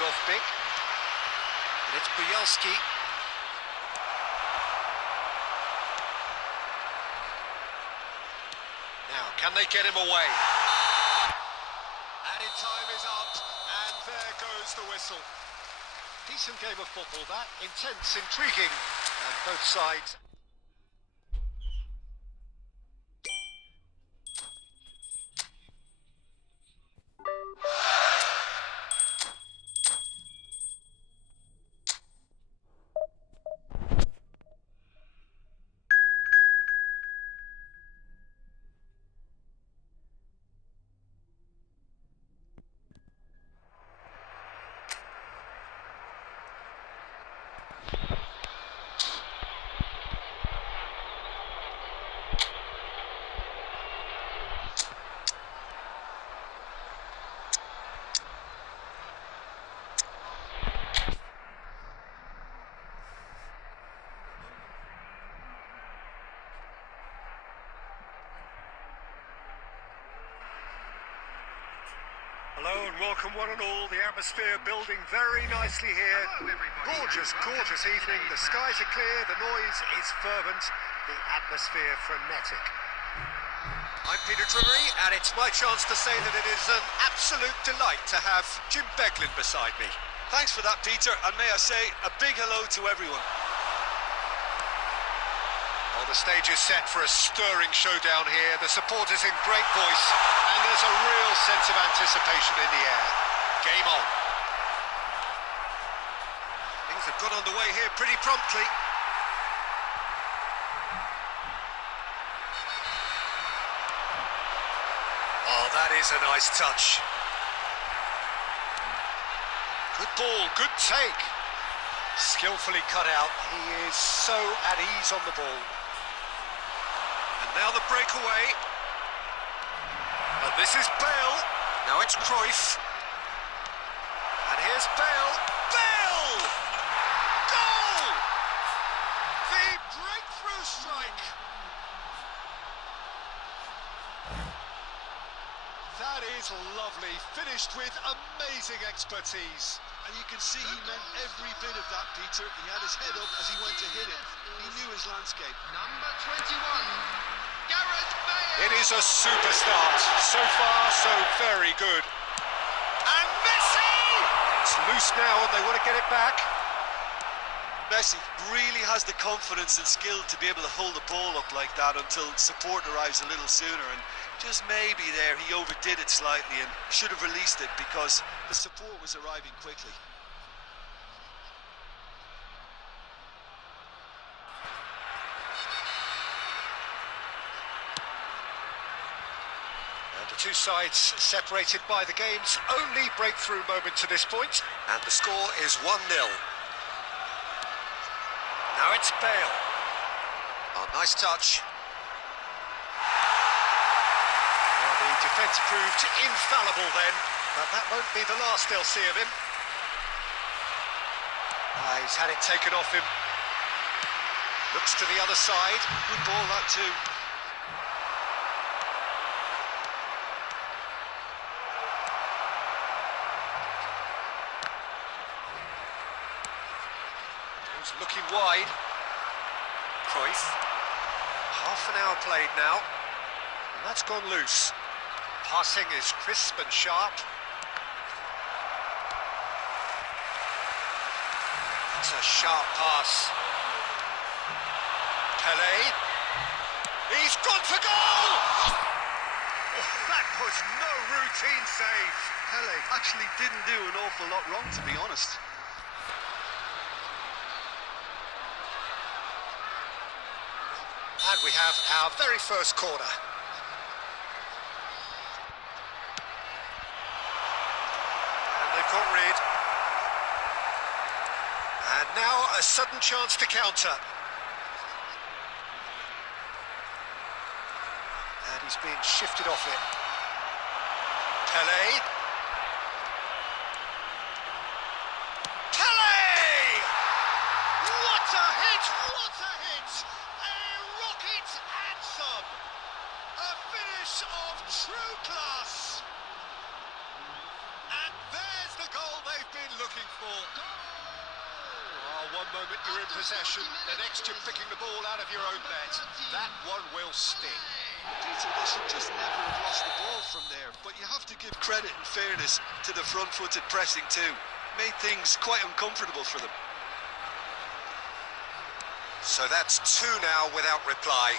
D.W.G. And it's D.W.G. Now, can they get him away? Added time is up, and there goes the whistle. Decent game of football, that. Intense, intriguing, and both sides... Hello and welcome one and all. The atmosphere building very nicely here. Gorgeous, gorgeous evening. The skies are clear, the noise is fervent, the atmosphere frenetic. I'm Peter Trimmery, and it's my chance to say that it is an absolute delight to have Jim Beglin beside me. Thanks for that, Peter, and may I say a big hello to everyone. Well, the stage is set for a stirring showdown here. The supporters in great voice, and there's a real sense of anticipation in the air. Game on. Things have got underway here pretty promptly. Oh, that is a nice touch. Good ball, good take. Skillfully cut out. He is so at ease on the ball. And now the breakaway. And this is Bale. Now it's Cruyff. And here's Bale. Bale! Goal! The breakthrough strike. That is lovely. Finished with amazing expertise. And you can see he meant every bit of that, Peter. He had his head up as he went to hit it. He knew his landscape. Number 21, Gareth Bale. It is a super start. So far, so very good. And Messi! It's loose now and they want to get it back. Messi really has the confidence and skill to be able to hold the ball up like that until support arrives a little sooner, and just maybe there he overdid it slightly and should have released it because the support was arriving quickly. And the two sides separated by the game's only breakthrough moment to this point. And the score is 1-0. Now it's Bale. Oh, nice touch. Well, the defence proved infallible then, but that won't be the last they'll see of him. He's had it taken off him. Looks to the other side. Good ball, that too. He's looking wide. Cruyff. Half an hour played now. And that's gone loose. Passing is crisp and sharp. It's a sharp pass. Pelé. He's gone for goal! Oh, that was no routine save. Pelé actually didn't do an awful lot wrong, to be honest. And we have our very first corner. And they've got rid. And now a sudden chance to counter. And he's being shifted off it. Pelé. Pelé! What a hit! What a hit! A rocket and some! A finish of true class. And there's the goal they've been looking for. Oh, one moment you're in possession, the next you're picking the ball out of your own net. That one will sting. Peter, they should just never have lost the ball from there, but you have to give credit and fairness to the front-footed pressing too. Made things quite uncomfortable for them. So that's two now without reply.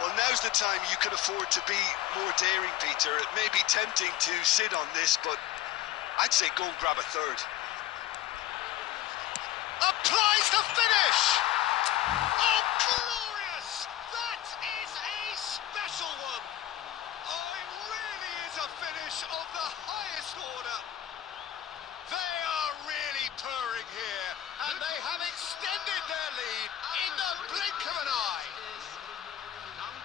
Well, now's the time you can afford to be more daring, Peter. It may be tempting to sit on this, but I'd say go and grab a third. Applies the finish! Oh, glorious! That is a special one! Oh, it really is a finish of the highest order. They are really purring here, and they have extended their lead in the blink of an eye.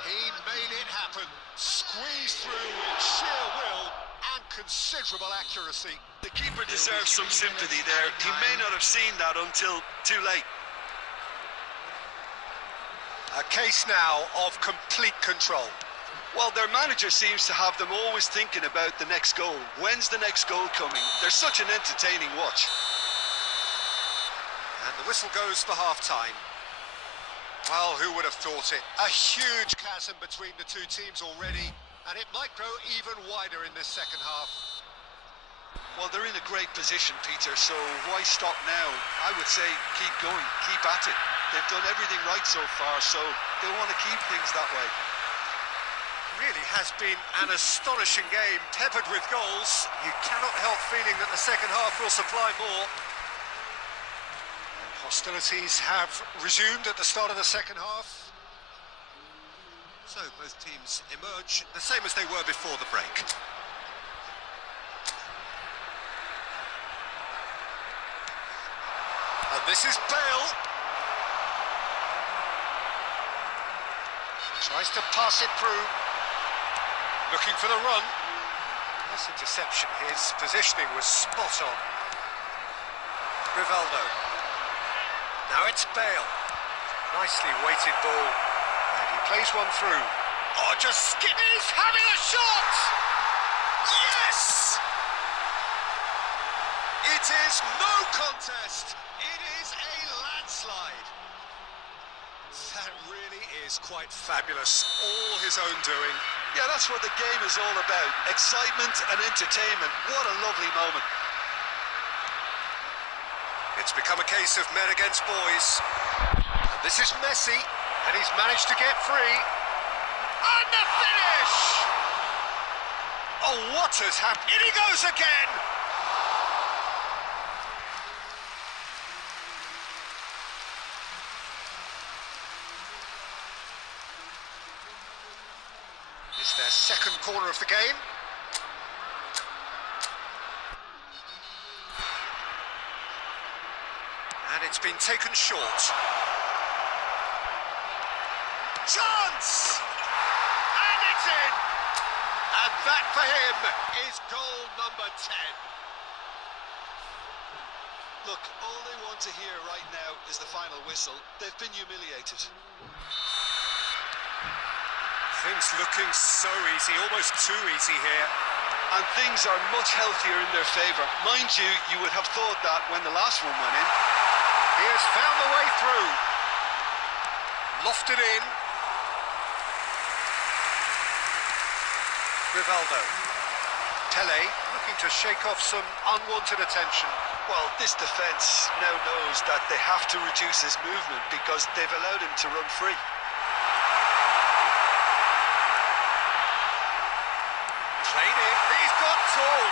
He made it happen, squeezed through with sheer will and considerable accuracy. The keeper deserves some sympathy there. He may not have seen that until too late. A case now of complete control. Well, their manager seems to have them always thinking about the next goal. When's the next goal coming? They're such an entertaining watch. And the whistle goes for half-time. Well, who would have thought it? A huge chasm between the two teams already, and it might grow even wider in this second half. Well, they're in a great position, Peter, so why stop now? I would say keep going, keep at it. They've done everything right so far, so they want to keep things that way. Really has been an astonishing game, peppered with goals. You cannot help feeling that the second half will supply more. Hostilities have resumed at the start of the second half. So both teams emerge the same as they were before the break. And this is Bale. Tries to pass it through. Looking for the run. Nice interception. His positioning was spot on. Rivaldo. Now it's Bale. Nicely weighted ball. And he plays one through. Oh, just skip. He's having a shot! Yes! It is no contest. It is a landslide. That really is quite fabulous. All his own doing. Yeah, that's what the game is all about. Excitement and entertainment. What a lovely moment. It's become a case of men against boys. And this is Messi, and he's managed to get free. And the finish! Oh, what has happened? In he goes again! It's their second corner of the game. And it's been taken short. Chance! And it's in! And that for him is goal number 10. Look, all they want to hear right now is the final whistle. They've been humiliated. Things looking so easy, almost too easy here. And things are much healthier in their favour. Mind you, you would have thought that when the last one went in. He has found the way through. Lofted in. Rivaldo. Pele looking to shake off some unwanted attention. Well, this defence now knows that they have to reduce his movement because they've allowed him to run free. Played in. He's got tall.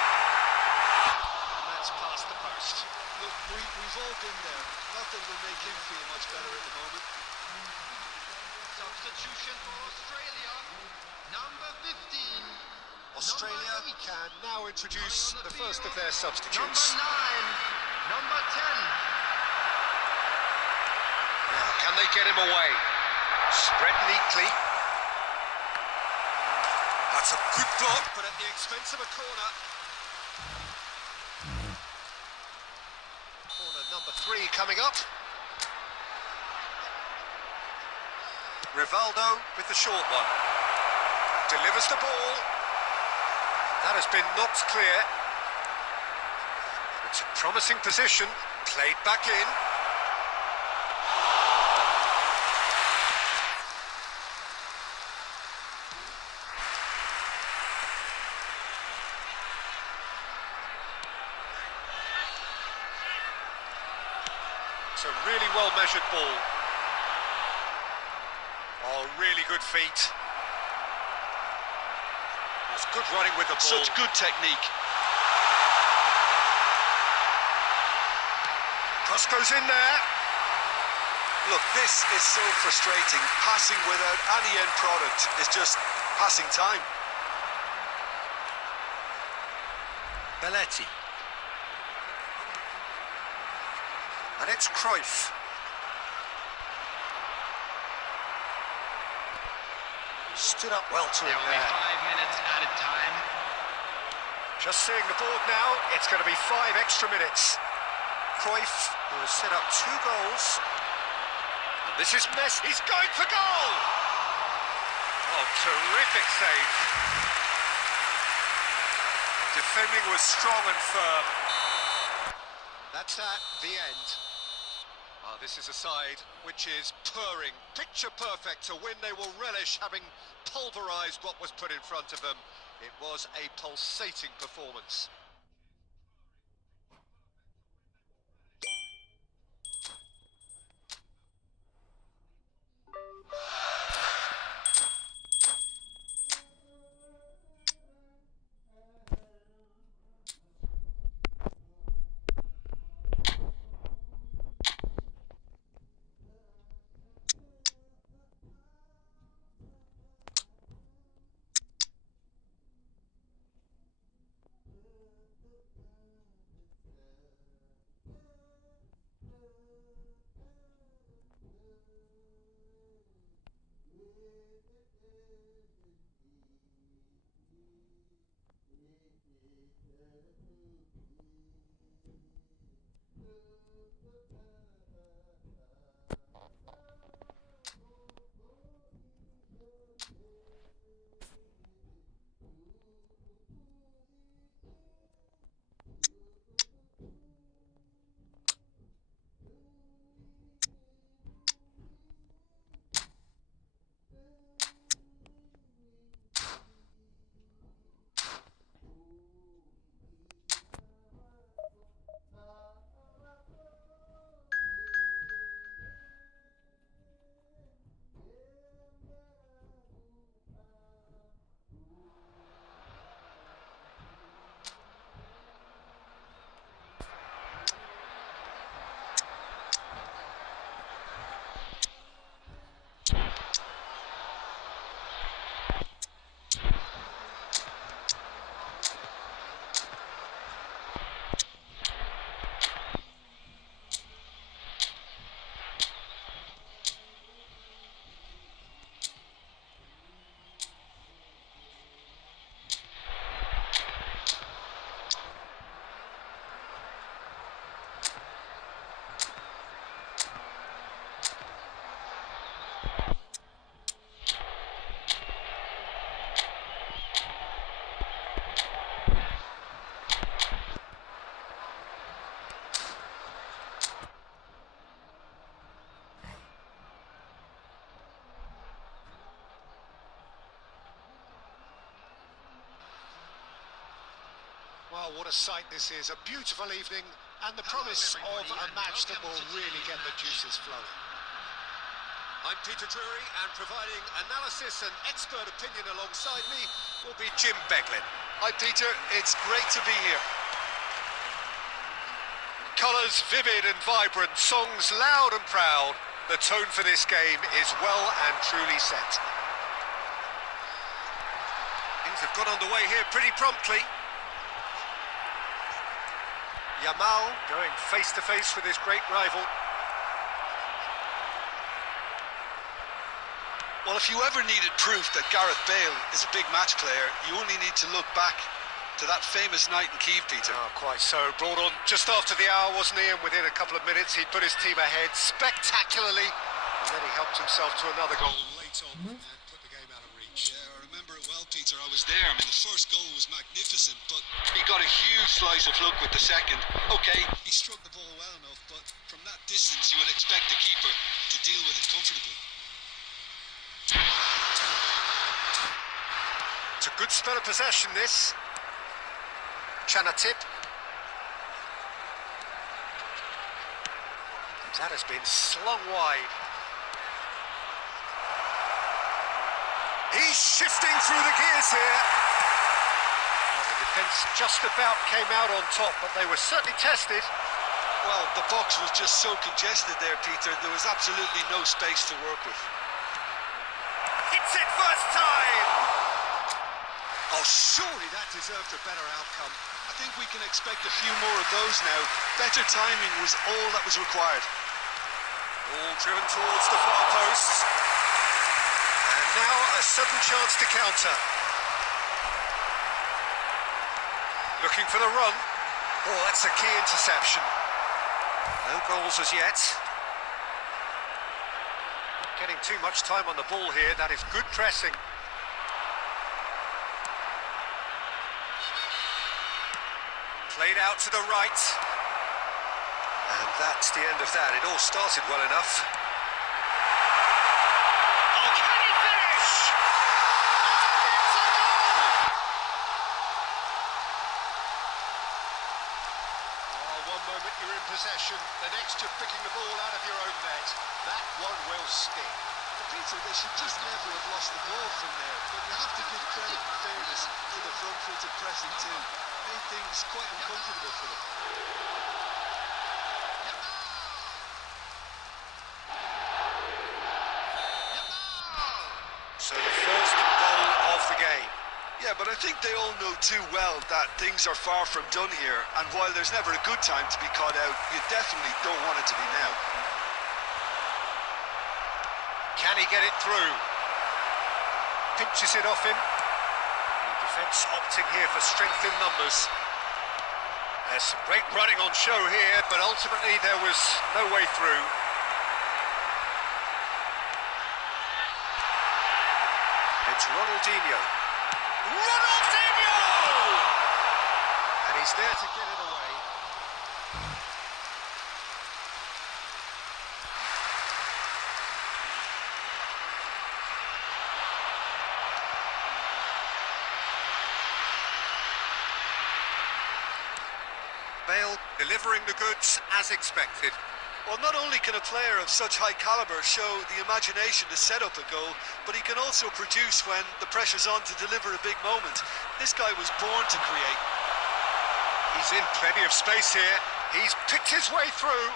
And that's past the post. Look, we've all been there. Nothing will make him feel much better at the moment. Substitution for Australia, number 15. Australia can now introduce the first of their Number substitutes. 9, number 10. Now, can they get him away? Spread neatly. That's a good block, but at the expense of a corner. Corner number 3 coming up. Rivaldo with the short one. delivers the ball. That has been knocked clear. It's a promising position, played back in. It's a really well-measured ball. Oh, really good feet. That's good running with the ball. Such good technique. Cross goes in there. Look, this is so frustrating. Passing without any end product is just passing time. Belletti. And it's Cruyff. Stood up well to him Only there. 5 minutes added time. Just seeing the board now, it's going to be 5 extra minutes. Cruyff, who has set up 2 goals. And this is Messi. He's going for goal! Oh, terrific save. Defending was strong and firm. That's at the end. Oh, this is a side which is purring, picture perfect, a win they will relish, having pulverised what was put in front of them. It was a pulsating performance. Well, what a sight this is. A beautiful evening and the promise of a match that will really get the juices flowing. I'm Peter Drury, and providing analysis and expert opinion alongside me will be Jim Beglin. Hi, Peter. It's great to be here. Colours vivid and vibrant, songs loud and proud. The tone for this game is well and truly set. Things have got underway here pretty promptly. Yamal going face-to-face with his great rival. Well, if you ever needed proof that Gareth Bale is a big match player, you only need to look back to that famous night in Kiev, Peter. Oh, quite so. Brought on just after the hour, wasn't he? And within a couple of minutes, he'd put his team ahead spectacularly. And then he helped himself to another goal late on and put the game out of reach. Yeah, I remember it well, Peter, I was there. I mean, the first goal was magnificent, but he got a huge slice of luck with the second. Okay, he struck the ball well enough, but from that distance, you would expect the keeper to deal with it comfortably. It's a good spell of possession, this. Chanatip. That has been slung wide. He's shifting through the gears here. Well, the defence just about came out on top, but they were certainly tested. Well, the box was just so congested there, Peter. There was absolutely no space to work with. Hits it first time! Oh, surely that deserved a better outcome. I think we can expect a few more of those now. Better timing was all that was required. All driven towards the far post. And now a sudden chance to counter. Looking for the run. Oh, that's a key interception. No goals as yet. Not getting too much time on the ball here. That is good pressing. Played out to the right. And that's the end of that. It all started well enough. Oh, can he finish? And it's a goal! Oh, one moment you're in possession, the next you're picking the ball out of your own net. That one will sting. Peter, they should just never have lost the ball from there, but you have to give credit and fairness to the front-footed pressing too. Made things quite uncomfortable for them. So the first goal of the game. Yeah, but I think they all know too well that things are far from done here, and while there's never a good time to be caught out, you definitely don't want it to be now. Can he get it through? Pinches it off him. The defence opting here for strength in numbers. There's some great running on show here, but ultimately there was no way through. It's Ronaldinho. Ronaldinho! And he's there to get it away. Bale delivering the goods as expected. Well, not only can a player of such high calibre show the imagination to set up a goal, but he can also produce when the pressure's on to deliver a big moment. This guy was born to create. He's in plenty of space here. He's picked his way through.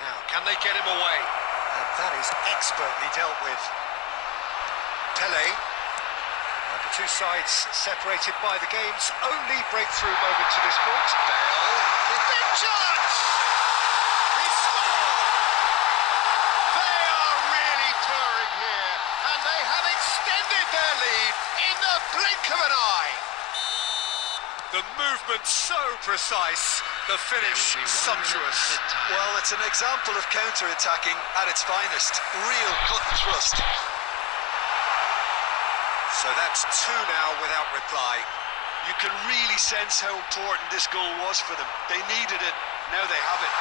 Now, can they get him away? And that is expertly dealt with. Pele. And the two sides separated by the game's only breakthrough moment to this point. Bale. Big chance! He scored! They are really purring here, and they have extended their lead in the blink of an eye. The movement so precise, the finish sumptuous. Well, it's an example of counter-attacking at its finest. Real cut and thrust. So that's two now without reply. You can really sense how important this goal was for them. They needed it, now they have it.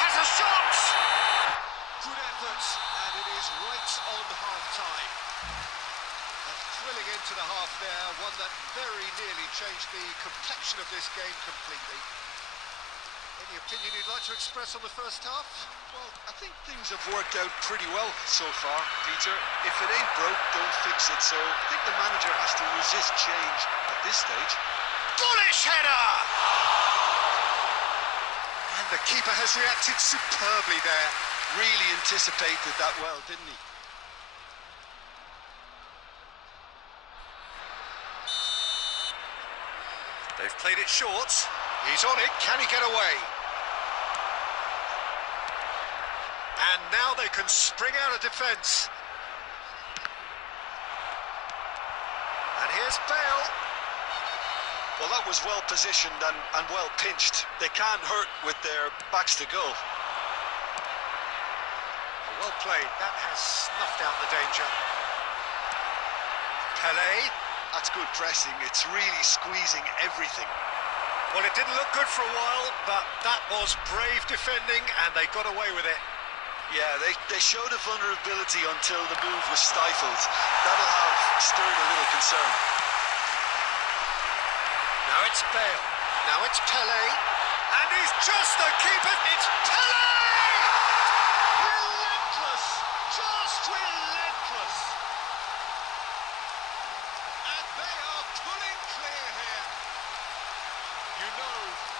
Has a shot! Good effort, and it is right on half-time. A thrilling end to the half there, one that very nearly changed the complexion of this game completely. Any opinion you'd like to express on the first half? Well, I think things have worked out pretty well so far, Peter. If it ain't broke, don't fix it. So I think the manager has to resist change at this stage. Bullish header! And the keeper has reacted superbly there. Really anticipated that well, didn't he? They've played it short. He's on it. Can he get away? And now they can spring out of defence. And here's Bale. Well, that was well positioned and well pinched. They can't hurt with their backs to goal. Well played. That has snuffed out the danger. Pelé. That's good pressing. It's really squeezing everything. Well, it didn't look good for a while, but that was brave defending, and they got away with it. Yeah, they showed a vulnerability until the move was stifled. That'll have stirred a little concern. Now it's Bale. Now it's Pelé. And he's just the keeper. It's Pelé! Relentless! Just relentless! And they are pulling clear here.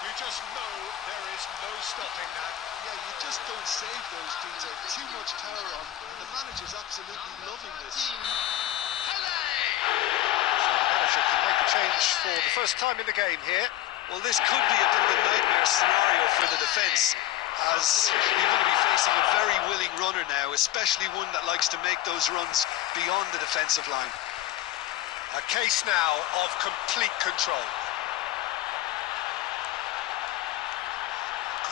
You just know there is no stopping that. Yeah, you just don't save those, Peter. Too much power on, and the manager's absolutely loving this. Pelé! So the manager can make a change for the first time in the game here. Well, this could be a bit of a nightmare scenario for the defence, as you're going to be facing a very willing runner now, especially one that likes to make those runs beyond the defensive line. A case now of complete control.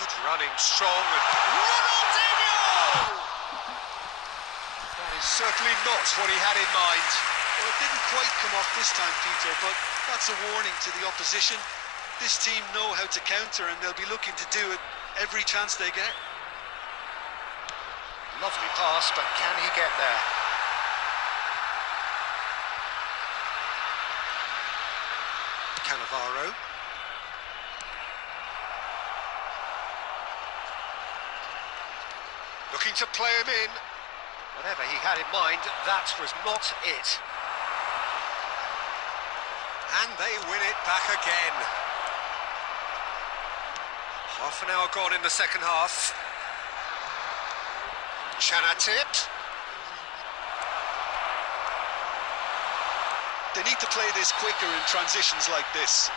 Good running, strong, and Ronaldinho! That is certainly not what he had in mind. Well, it didn't quite come off this time, Peter, but that's a warning to the opposition. This team know how to counter, and they'll be looking to do it every chance they get. Lovely pass, but can he get there? Cannavaro. Looking to play him in. Whatever he had in mind, that was not it. And they win it back again. Half an hour gone in the second half. Chanatip. They need to play this quicker in transitions like this.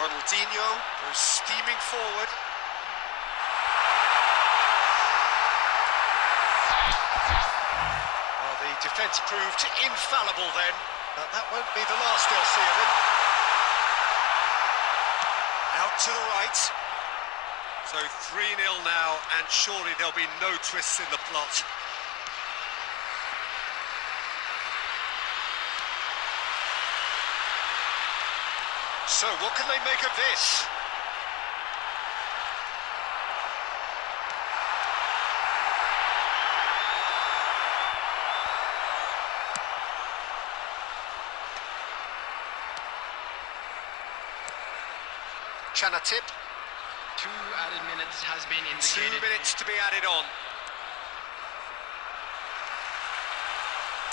Ronaldinho goes steaming forward. Well, the defence proved infallible then, but that won't be the last they'll see of him. Out to the right. So 3-0 now, and surely there'll be no twists in the plot. So what can they make of this? Chanatip. 2 added minutes has been indicated. 2 minutes to be added on.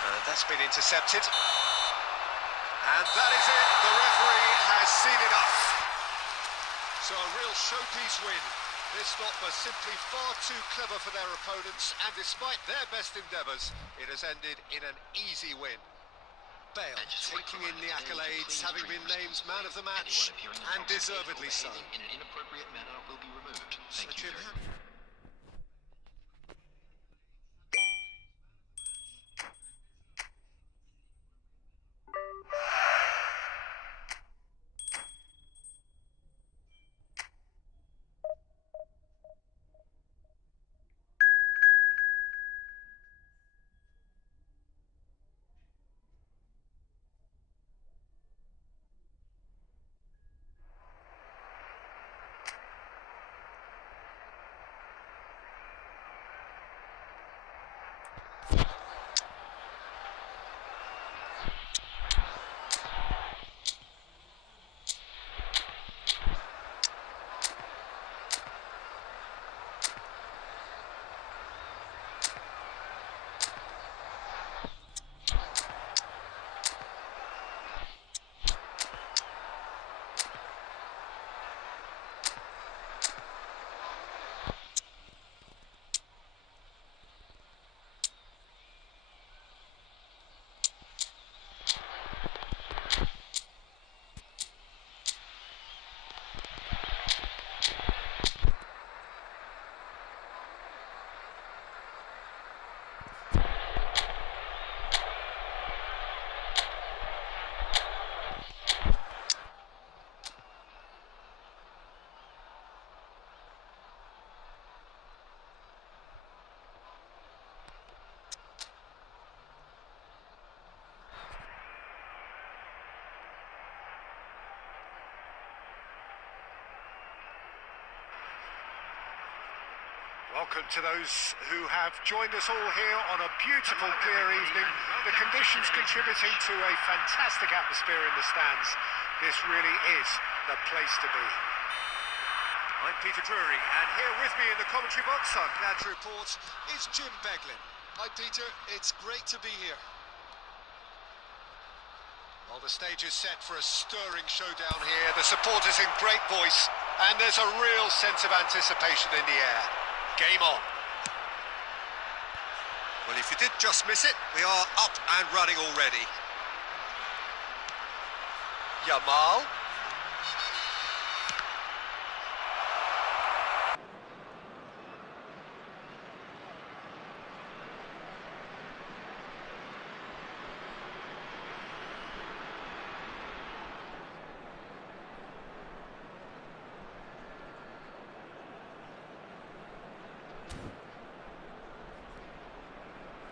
And that's been intercepted. And that is it. The referee has seen enough. So a real showpiece win. This lot were simply far too clever for their opponents, and despite their best endeavours, it has ended in an easy win. Bale taking in the accolades, having been named man of the match, and deservedly so. In an inappropriate manner will be removed. Thank you very much. Welcome to those who have joined us all here on a beautiful, clear evening. The conditions contributing to a fantastic atmosphere in the stands. This really is the place to be. I'm Peter Drury, and here with me in the commentary box, I'm glad to report, is Jim Beglin. Hi Peter, it's great to be here. Well, the stage is set for a stirring showdown here. The supporters in great voice, and there's a real sense of anticipation in the air. Game on. Well, if you did just miss it, we are up and running already. Yamal.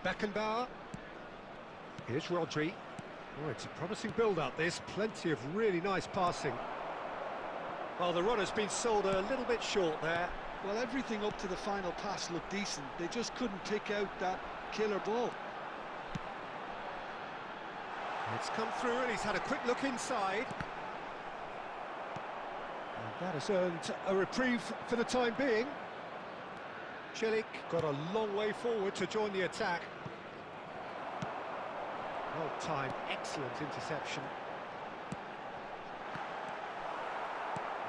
Beckenbauer. Here's Rodri. Oh, it's a promising build-up, this. Plenty of really nice passing. Well, the run has been sold a little bit short there. Well, everything up to the final pass looked decent. They just couldn't pick out that killer ball. It's come through and he's had a quick look inside. And that has earned a reprieve for the time being. Chilik got a long way forward to join the attack. Well timed, excellent interception.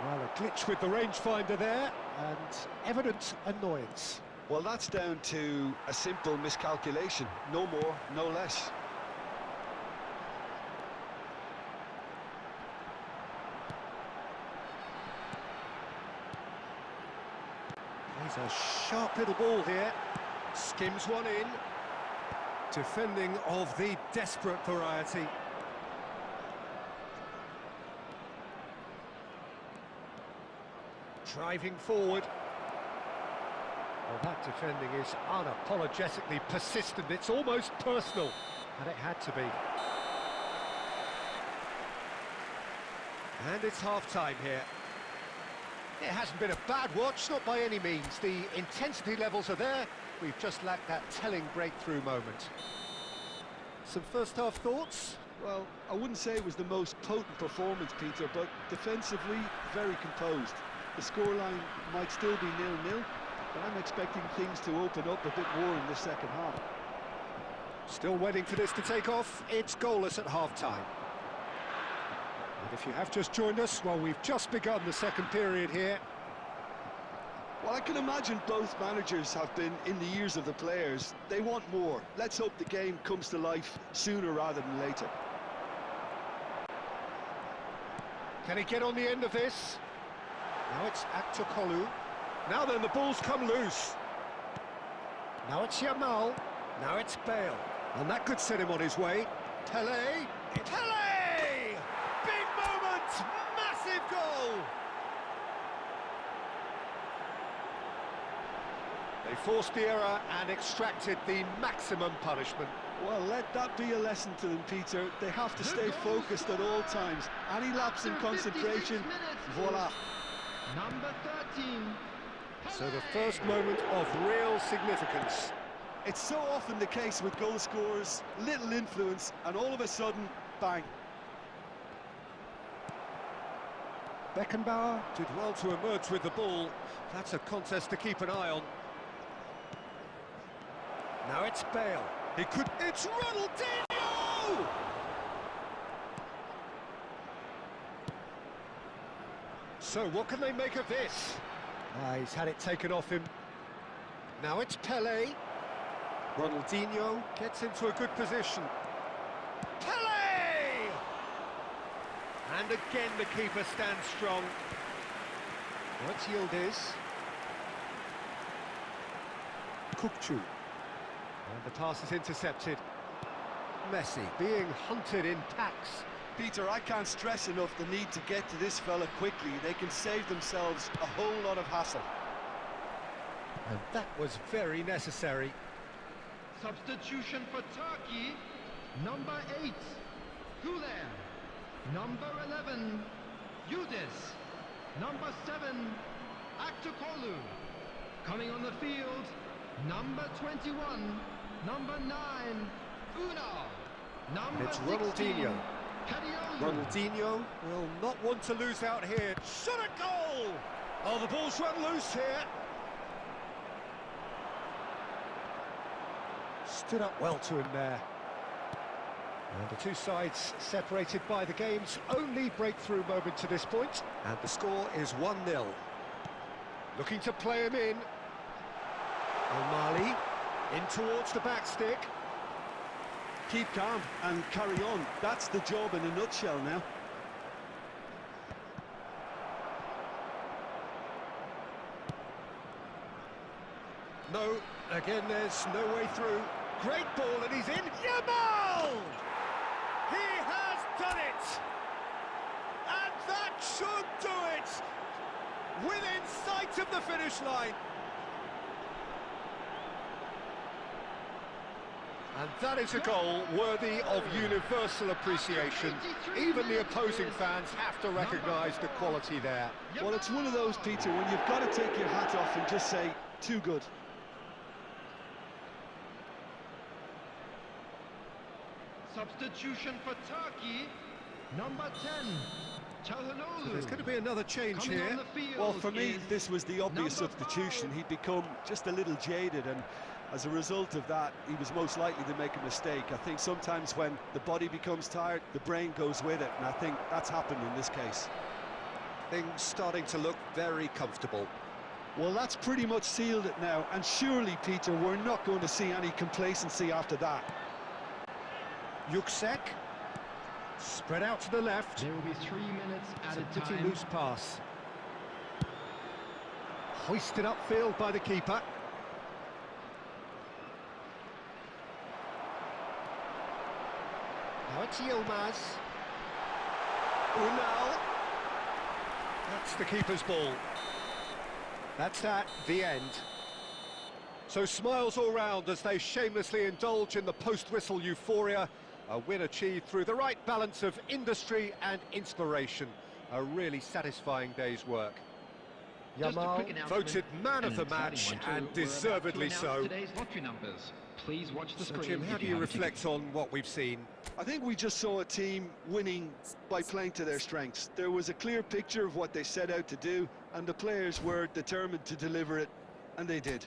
Well, a glitch with the rangefinder there, and evident annoyance. Well, that's down to a simple miscalculation. No more, no less. He's a sharp little ball here. Skims one in. Defending of the desperate variety. Driving forward. Well, that defending is unapologetically persistent. It's almost personal, and it had to be. And it's half-time here. It hasn't been a bad watch, not by any means. The intensity levels are there. We've just lacked that telling breakthrough moment. Some first-half thoughts? Well, I wouldn't say it was the most potent performance, Peter, but defensively, very composed. The scoreline might still be 0-0, but I'm expecting things to open up a bit more in the second half. Still waiting for this to take off. It's goalless at half-time. And if you have just joined us, well, we've just begun the second period here. Well, I can imagine both managers have been in the ears of the players. They want more. Let's hope the game comes to life sooner rather than later. Can he get on the end of this? Now it's Aktokolu. Now then, the ball's come loose. Now it's Yamal. Now it's Bale. And that could set him on his way. Pele. Pele! Big moment! Massive goal! They forced the error and extracted the maximum punishment. Well, let that be a lesson to them, Peter. They have to stay focused at all times. Any lapse in concentration, voila. Number 13. So the first moment of real significance. It's so often the case with goal scorers, little influence, and all of a sudden, bang. Beckenbauer did well to emerge with the ball. That's a contest to keep an eye on. Now it's Bale. He could... It's Ronaldinho! So what can they make of this? He's had it taken off him. Now it's Pele. Ronaldinho gets into a good position. Pele! And again the keeper stands strong. Now it's Yildiz. Kukçu. And the pass is intercepted. Messi being hunted in packs. Peter, I can't stress enough the need to get to this fella quickly. They can save themselves a whole lot of hassle. And that was very necessary. Substitution for Turkey, number 8, Güler. Number 11, Yildiz. Number 7, Aktokolu. Coming on the field, number 21, number 9, Una. Number It's 16, Ronaldinho. Kadiolu. Ronaldinho will not want to lose out here. Shot a goal! Oh, the ball's run loose here. Stood up well to him there. And the two sides separated by the game's only breakthrough moment to this point. And the score is 1-0. Looking to play him in. O'Malley in towards the back stick. Keep calm and carry on. That's the job in a nutshell now. No, again there's no way through. Great ball and he's in. Yamal! He has done it! And that should do it! Within sight of the finish line. And that is a goal worthy of universal appreciation. Even the opposing fans have to recognise the quality there. Well, it's one of those, Peter, when you've got to take your hat off and just say, too good. Substitution for Turkey, number 10, Çalhanoğlu. So there's going to be another change Coming here. on the field Well, for me, is this was the obvious number substitution. 5. He'd become just a little jaded, and as a result of that, he was most likely to make a mistake. I think sometimes when the body becomes tired, the brain goes with it, and I think that's happened in this case. Things starting to look very comfortable. Well, that's pretty much sealed it now, and surely, Peter, we're not going to see any complacency after that. Yüksek, spread out to the left. There will be 3 minutes It's added a pretty time. loose pass. Hoisted upfield by the keeper. Now it's Yilmaz. Unal. That's the keeper's ball. That's that, the end. So smiles all round as they shamelessly indulge in the post-whistle euphoria. A win achieved through the right balance of industry and inspiration. A really satisfying day's work. Just a Yamal quick announcement, voted man of an the exciting match, one too. and We're about to deservedly announce so. Today's lottery numbers. Please watch the So screen. Jim, how if do you you have a reflect on what we've seen? I think we just saw a team winning by playing to their strengths. There was a clear picture of what they set out to do, and the players were determined to deliver it, and they did.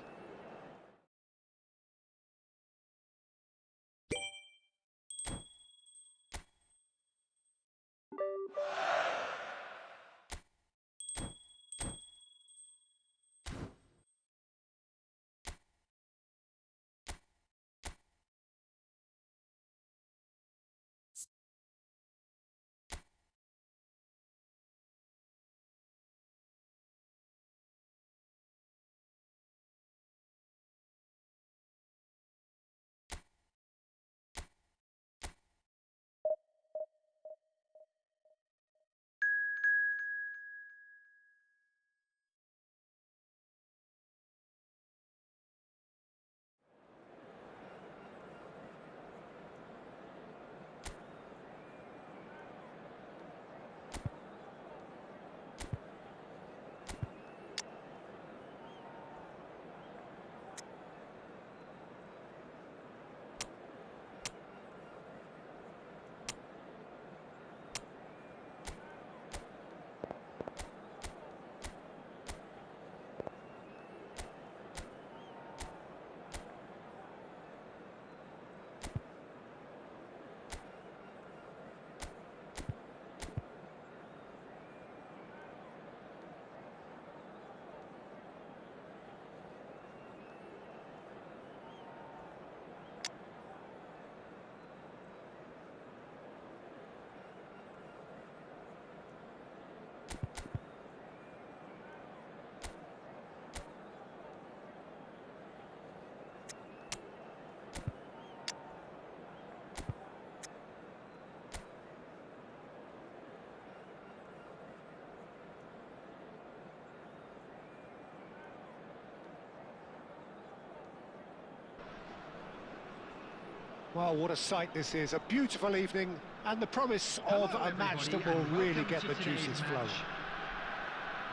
Well, what a sight this is. A beautiful evening and the promise of a match that will really get the juices flowing.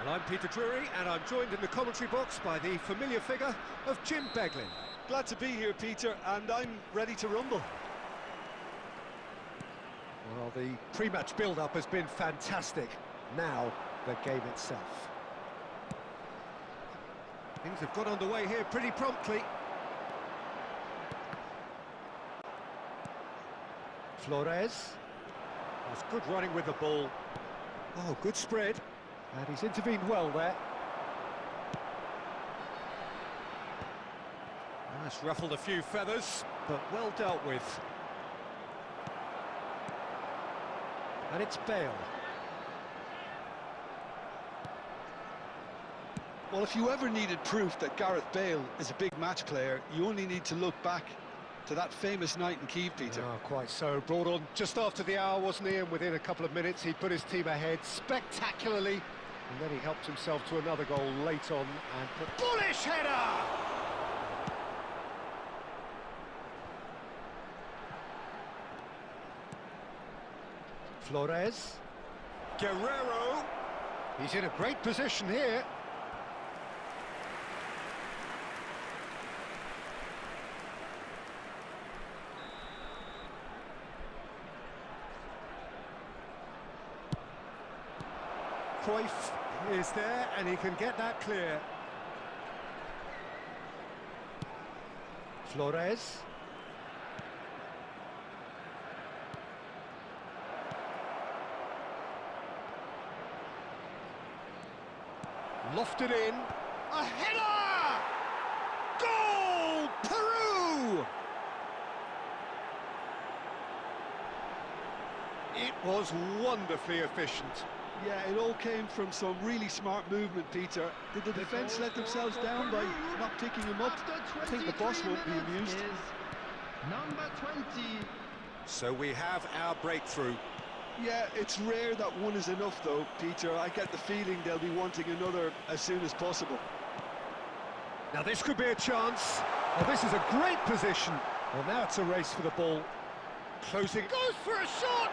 And I'm Peter Drury, and I'm joined in the commentary box by the familiar figure of Jim Beglin. Glad to be here, Peter, and I'm ready to rumble. Well, the pre-match build-up has been fantastic. Now, the game itself. Things have got underway here pretty promptly. Flores. That's good running with the ball. Oh, good spread. And he's intervened well there. That's ruffled a few feathers, but well dealt with. And it's Bale. Well, if you ever needed proof that Gareth Bale is a big match player, you only need to look back to that famous night in Kiev, Peter. Oh, quite so. Brought on just after the hour, wasn't he? And within a couple of minutes, he put his team ahead spectacularly. And then he helped himself to another goal late on and put... Bullish header! Flores. Guerrero. He's in a great position here. Cruyff is there, and he can get that clear. Flores. Lofted in. A header! Goal! Peru! It was wonderfully efficient. Yeah, it all came from some really smart movement, Peter. Did the defence let themselves down by not picking him up? I think the boss won't be amused. Number 20. So we have our breakthrough. Yeah, it's rare that one is enough, though, Peter. I get the feeling they'll be wanting another as soon as possible. Now this could be a chance. Oh, this is a great position. Well, now it's a race for the ball. Closing. Goes for a shot!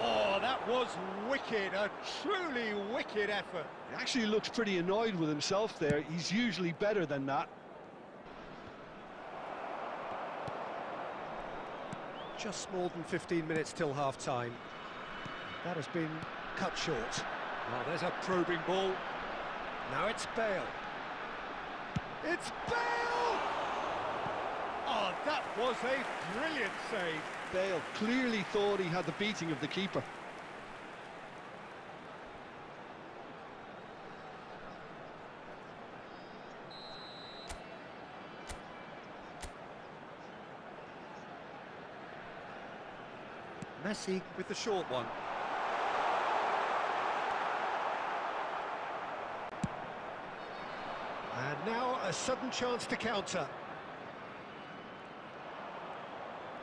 Oh, that was wicked, a truly wicked effort. He actually looks pretty annoyed with himself there. He's usually better than that. Just more than 15 minutes till half-time. That has been cut short. Now there's a probing ball. Now it's Bale. It's Bale! Oh, that was a brilliant save. Bale clearly thought he had the beating of the keeper. Messi with the short one. And now a sudden chance to counter.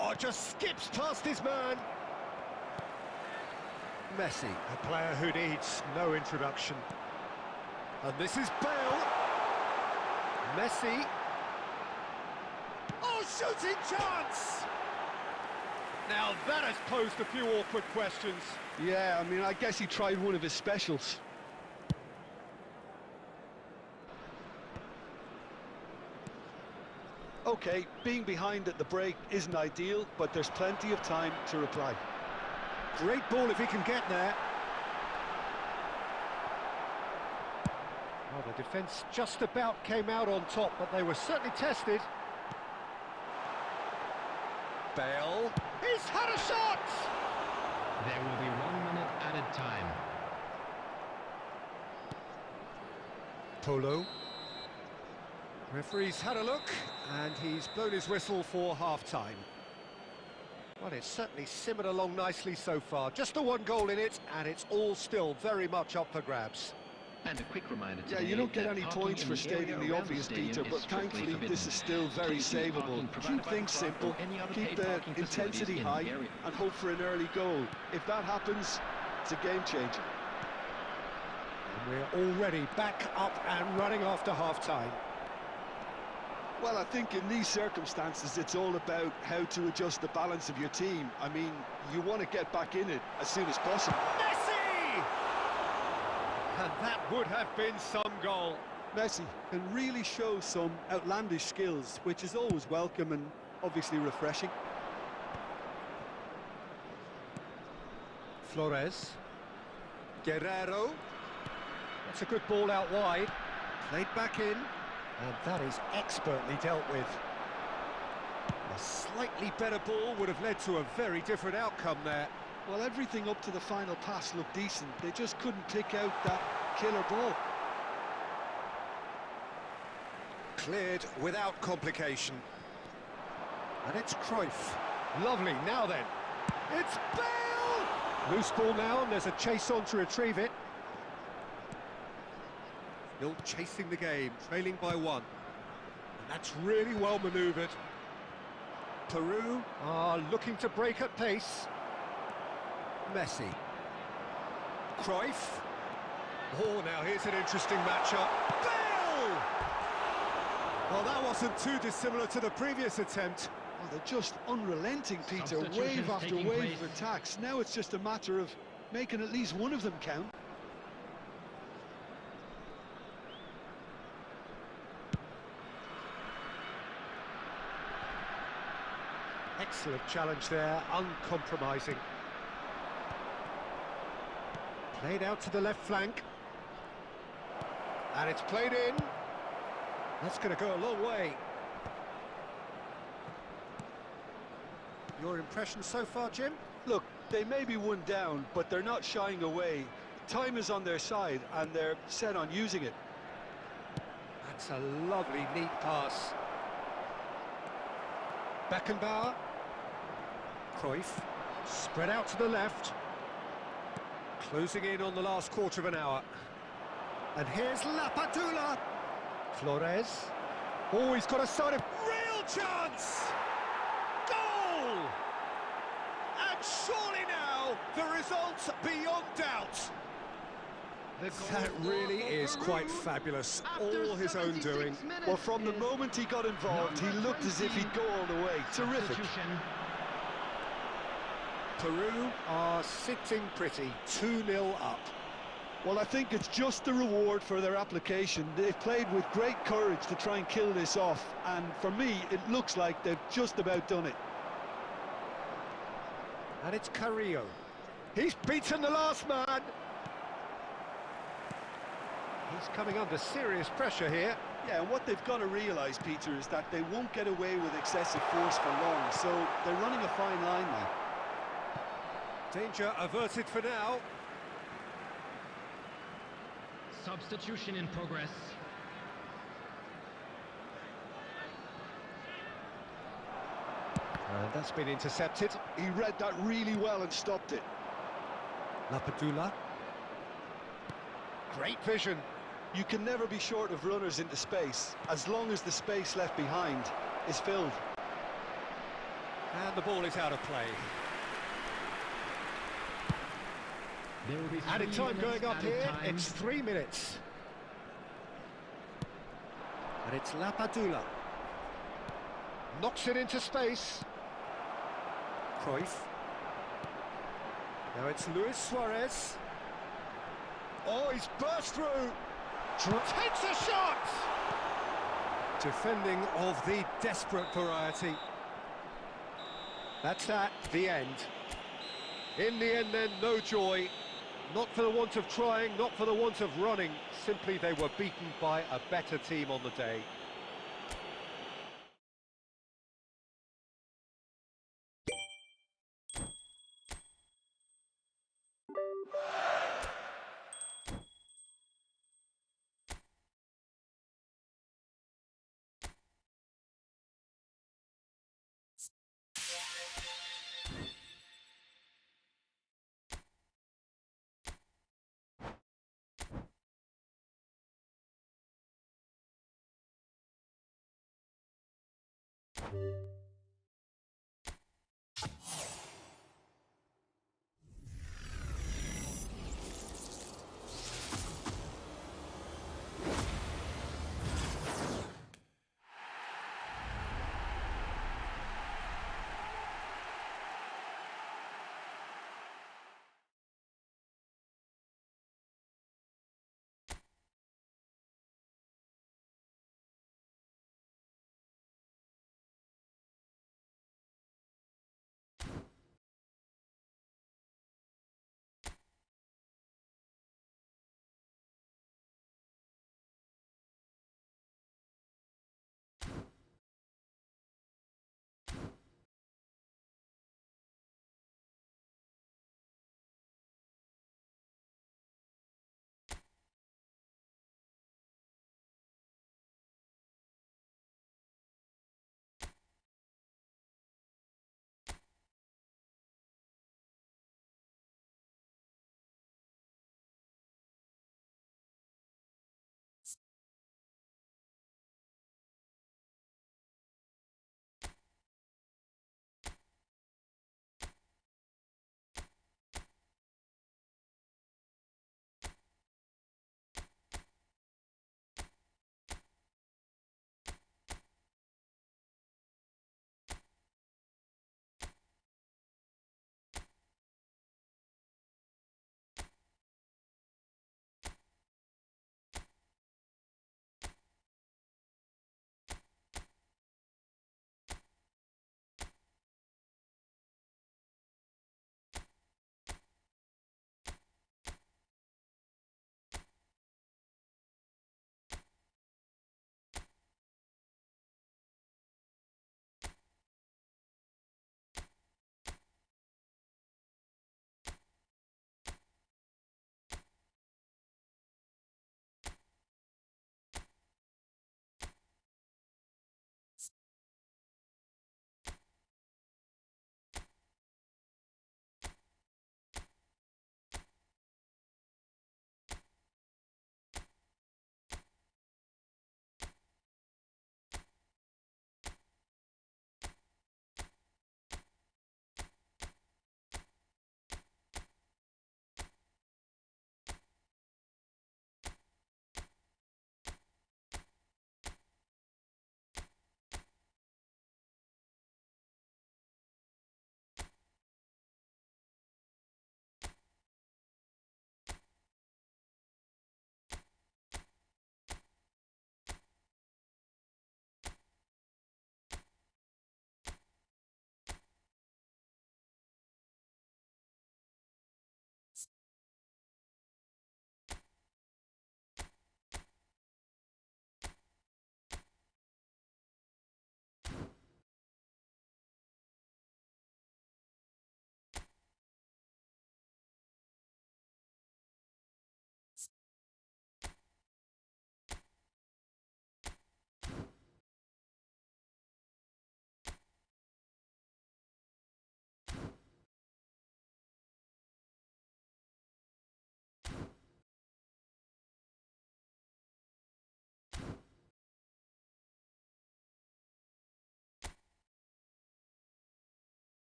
Oh, just skips past his man. Messi, a player who needs no introduction. And this is Bale. Messi. Oh, shooting chance! Now that has posed a few awkward questions. Yeah, I mean, I guess he tried one of his specials. Okay, being behind at the break isn't ideal, but there's plenty of time to reply. Great ball if he can get there. Well, the defence just about came out on top, but they were certainly tested. Bale. He's had a shot! There will be 1 minute added time. Polo. Referee's had a look, and he's blown his whistle for half-time. Well, it's certainly simmered along nicely so far. Just the one goal in it, and it's all still very much up for grabs. And a quick reminder Yeah, you don't get any points for stating the obvious, Peter, but thankfully this is still very savable. Keep things simple, keep the intensity high, and hope for an early goal. If that happens, it's a game changer. And we're already back up and running after half-time. Well, I think in these circumstances, it's all about how to adjust the balance of your team. I mean, you want to get back in it as soon as possible. Messi! And that would have been some goal. Messi can really show some outlandish skills, which is always welcome and obviously refreshing. Flores. Guerrero. That's a good ball out wide. Played back in. And that is expertly dealt with. A slightly better ball would have led to a very different outcome there. Well, everything up to the final pass looked decent. They just couldn't pick out that killer ball. Cleared without complication. And it's Cruyff. Lovely, now then. It's Bale! Loose ball now, and there's a chase on to retrieve it. Still chasing the game, trailing by 1. And that's really well manoeuvred. Peru are looking to break at pace. Messi. Cruyff. Oh, now here's an interesting matchup. Bale! Well, that wasn't too dissimilar to the previous attempt. Oh, they're just unrelenting, Peter. Wave after wave of attacks. Now it's just a matter of making at least one of them count. Excellent challenge there, uncompromising. Played out to the left flank. And it's played in. That's going to go a long way. Your impression so far, Jim? Look, they may be one down, but they're not shying away. Time is on their side, and they're set on using it. That's a lovely, neat pass. Beckenbauer. Cruyff. Spread out to the left. Closing in on the last quarter of an hour. And here's Lapadula. Flores. Oh, he's got a side of real chance! Goal! And surely now, the result's beyond doubt. That really is quite fabulous, all his own doing. Well, from the moment he got involved, he looked as if he'd go all the way. Terrific. Peru are sitting pretty, 2-0 up. Well, I think it's just the reward for their application. They've played with great courage to try and kill this off, and for me, it looks like they've just about done it. And it's Carrillo. He's beaten the last man. He's coming under serious pressure here. Yeah, and what they've got to realise, Peter, is that they won't get away with excessive force for long, so they're running a fine line now. Danger averted for now. Substitution in progress. And that's been intercepted. He read that really well and stopped it. Lapadula. Great vision. You can never be short of runners into space, as long as the space left behind is filled. And the ball is out of play. Added time going up here, it's 3 minutes. And it's Lapadula. Knocks it into space. Cruyff. Now it's Luis Suarez. Oh, he's burst through. Takes a shot! Defending of the desperate variety. That's that, the end. In the end then, no joy. Not for the want of trying, not for the want of running. Simply they were beaten by a better team on the day.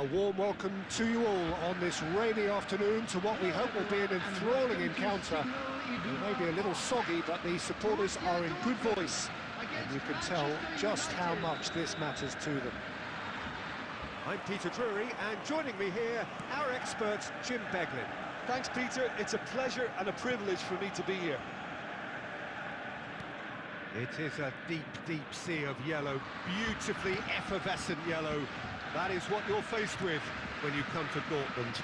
A warm welcome to you all on this rainy afternoon to what we hope will be an enthralling encounter. It may be a little soggy, but the supporters are in good voice, and you can tell just how much this matters to them. I'm Peter Drury, and joining me here, our expert, Jim Beglin. Thanks, Peter. It's a pleasure and a privilege for me to be here. It is a deep, deep sea of yellow, beautifully effervescent yellow. That is what you're faced with when you come to Dortmund.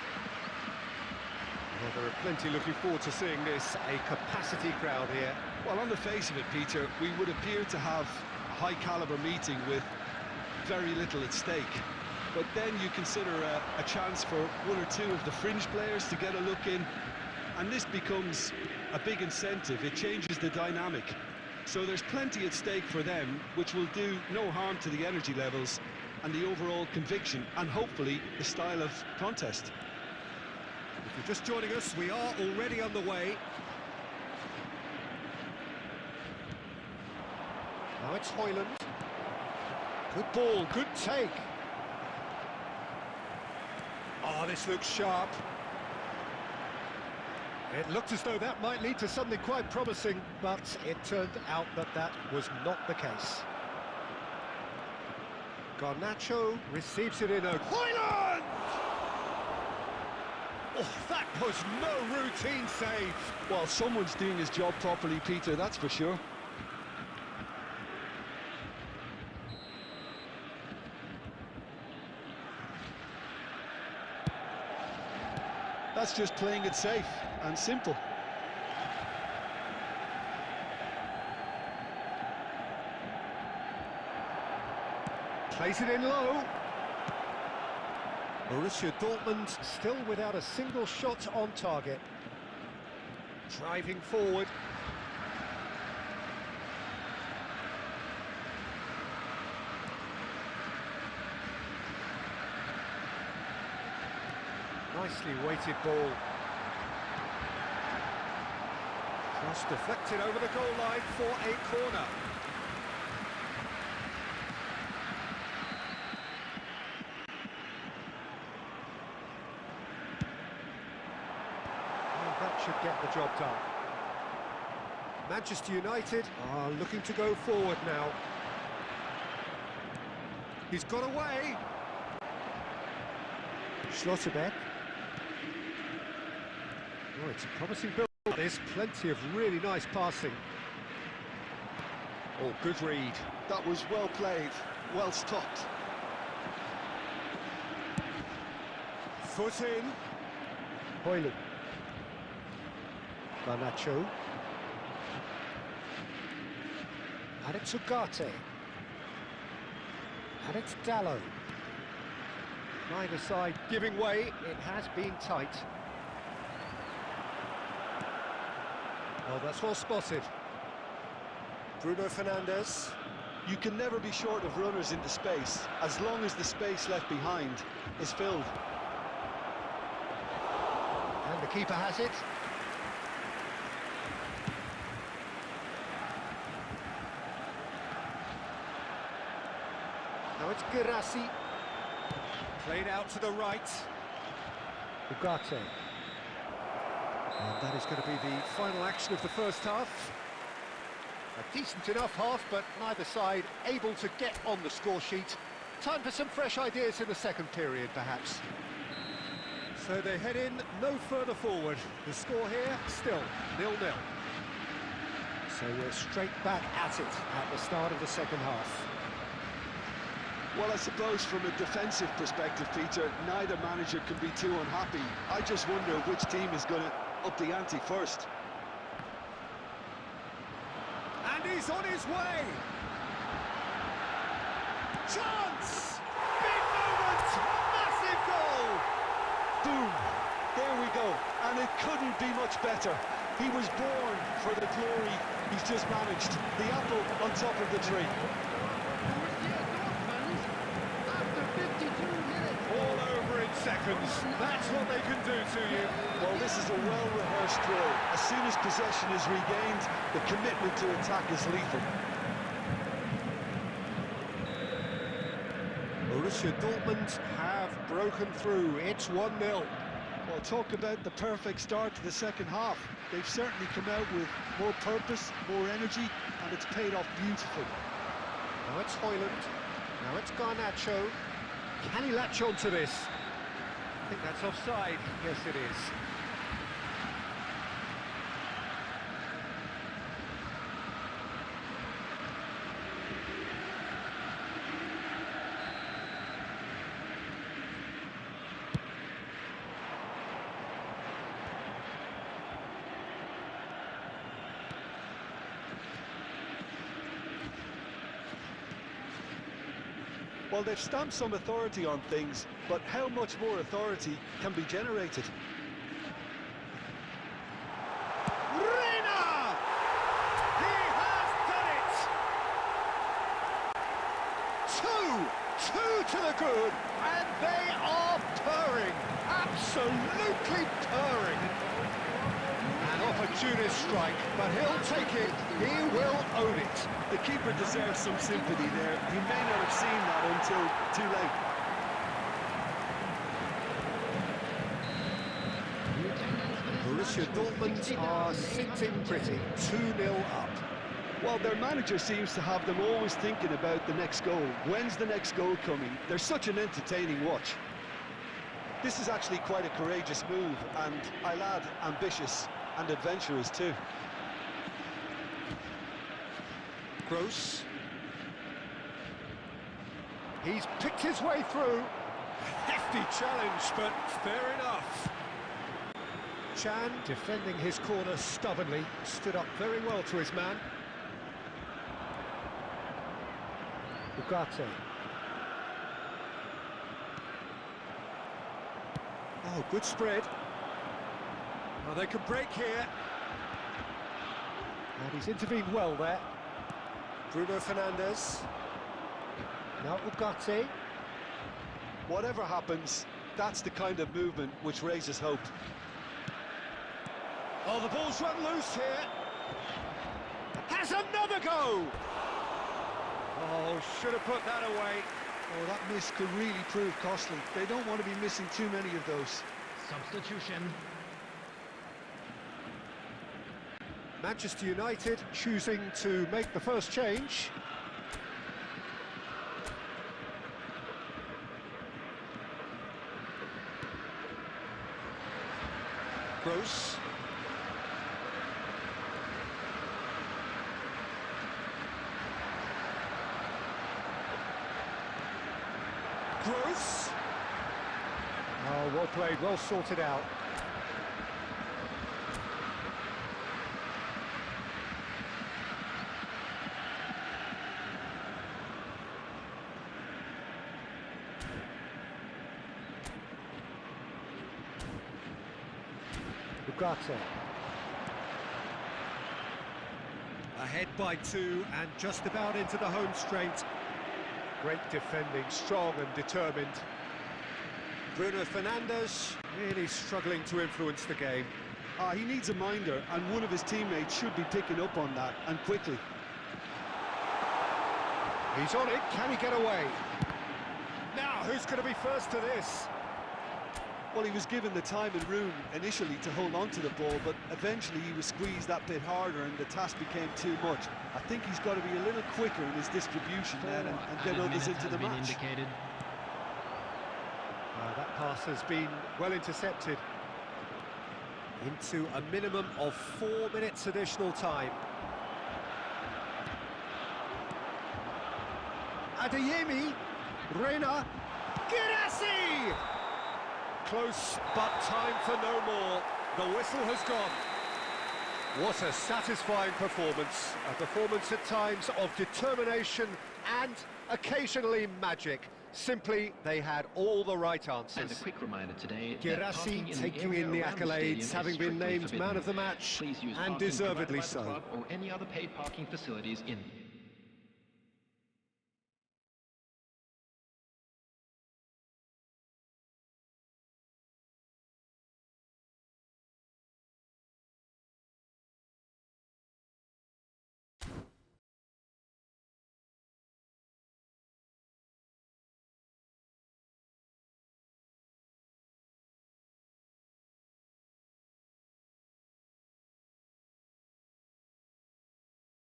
Well, there are plenty looking forward to seeing this, a capacity crowd here. Well, on the face of it, Peter, we would appear to have a high-caliber meeting with very little at stake. But then you consider a chance for one or two of the fringe players to get a look in, and this becomes a big incentive. It changes the dynamic. So there's plenty at stake for them, which will do no harm to the energy levels and the overall conviction, and hopefully the style of contest. If you're just joining us, we are already on the way. Now it's Højlund. Good ball, good take. Oh, this looks sharp. It looked as though that might lead to something quite promising, but it turned out that that was not the case. Garnacho receives it in a... Højlund! Oh, that was no routine save. Well, someone's doing his job properly, Peter, that's for sure. That's just playing it safe and simple. Plays it in low. Borussia Dortmund still without a single shot on target. Driving forward. Nicely weighted ball. Cross deflected over the goal line for a corner. That should get the job done. Manchester United are looking to go forward now. He's got away. Schlotterbeck. Oh, it's a promising build. There's plenty of really nice passing. Oh, good read. That was well played, well stopped. Foot in. Højlund. Garnacho. And it's Ugarte. And it's Dalot. Neither side giving way. It has been tight. Well, that's well spotted. Bruno Fernandes. You can never be short of runners into space, as long as the space left behind is filled. And the keeper has it. Now it's Girassi. Played out to the right. Ugarte. And that is going to be the final action of the first half. A decent enough half, but neither side able to get on the score sheet. Time for some fresh ideas in the second period, perhaps. So they head in no further forward. The score here, still 0-0. So we're straight back at it at the start of the second half. Well, I suppose from a defensive perspective, Peter, neither manager can be too unhappy. I just wonder which team is going to up the ante first. And he's on his way! Chance! Big moment! Massive goal! Boom! There we go. And it couldn't be much better. He was born for the glory he's just managed. The apple on top of the tree. All over in seconds. That's what they can do to you. Well, this is a well-rehearsed drill. As soon as possession is regained, the commitment to attack is lethal. Borussia Dortmund have broken through. It's 1-0. Well, talk about the perfect start to the second half. They've certainly come out with more purpose, more energy, and it's paid off beautifully. Now it's Hoyland. Now it's Garnacho. Can he latch on to this? I think that's offside. Yes, it is. Well, they've stamped some authority on things, but how much more authority can be generated? Reina! He has done it! Two to the good, and they are purring, absolutely purring. An opportunist strike, but he'll take it, he will own it. The keeper deserves some sympathy there. He may not have seen that until too late. Borussia Dortmund are sitting pretty, 2-0 up. Well, their manager seems to have them always thinking about the next goal. When's the next goal coming? They're such an entertaining watch. This is actually quite a courageous move, and I'll add, ambitious and adventurous too. Gross. He's picked his way through. Hefty challenge, but fair enough. Chan, defending his corner stubbornly, stood up very well to his man. Ugarte. Oh, good spread. Well, they can break here. And he's intervened well there. Bruno Fernandes. Now Ugarte. Whatever happens, that's the kind of movement which raises hope. Oh, the ball's run loose here. Has another go! Oh, should have put that away. Oh, that miss could really prove costly. They don't want to be missing too many of those. Substitution. Manchester United choosing to make the first change. Gross. Gross. Oh, well played, well sorted out. Ugarte. Ahead by 2 and just about into the home straight. Great defending, strong and determined. Bruno Fernandes really struggling to influence the game. He needs a minder, and one of his teammates should be picking up on that, and quickly. He's on it, can he get away? Now, who's going to be first to this? Well, he was given the time and room initially to hold on to the ball, but eventually he was squeezed that bit harder and the task became too much. I think he's got to be a little quicker in his distribution then and get others into the match. That pass has been well intercepted. Into a minimum of 4 minutes additional time. Adeyemi, Reina, Girassi! Close, but time for no more. The whistle has gone. What a satisfying performance. A performance at times of determination and occasionally magic. Simply, they had all the right answers. And a quick reminder today, Girassi taking in the accolades, having been named man of the match, and deservedly so. Or any other paid parking facilities in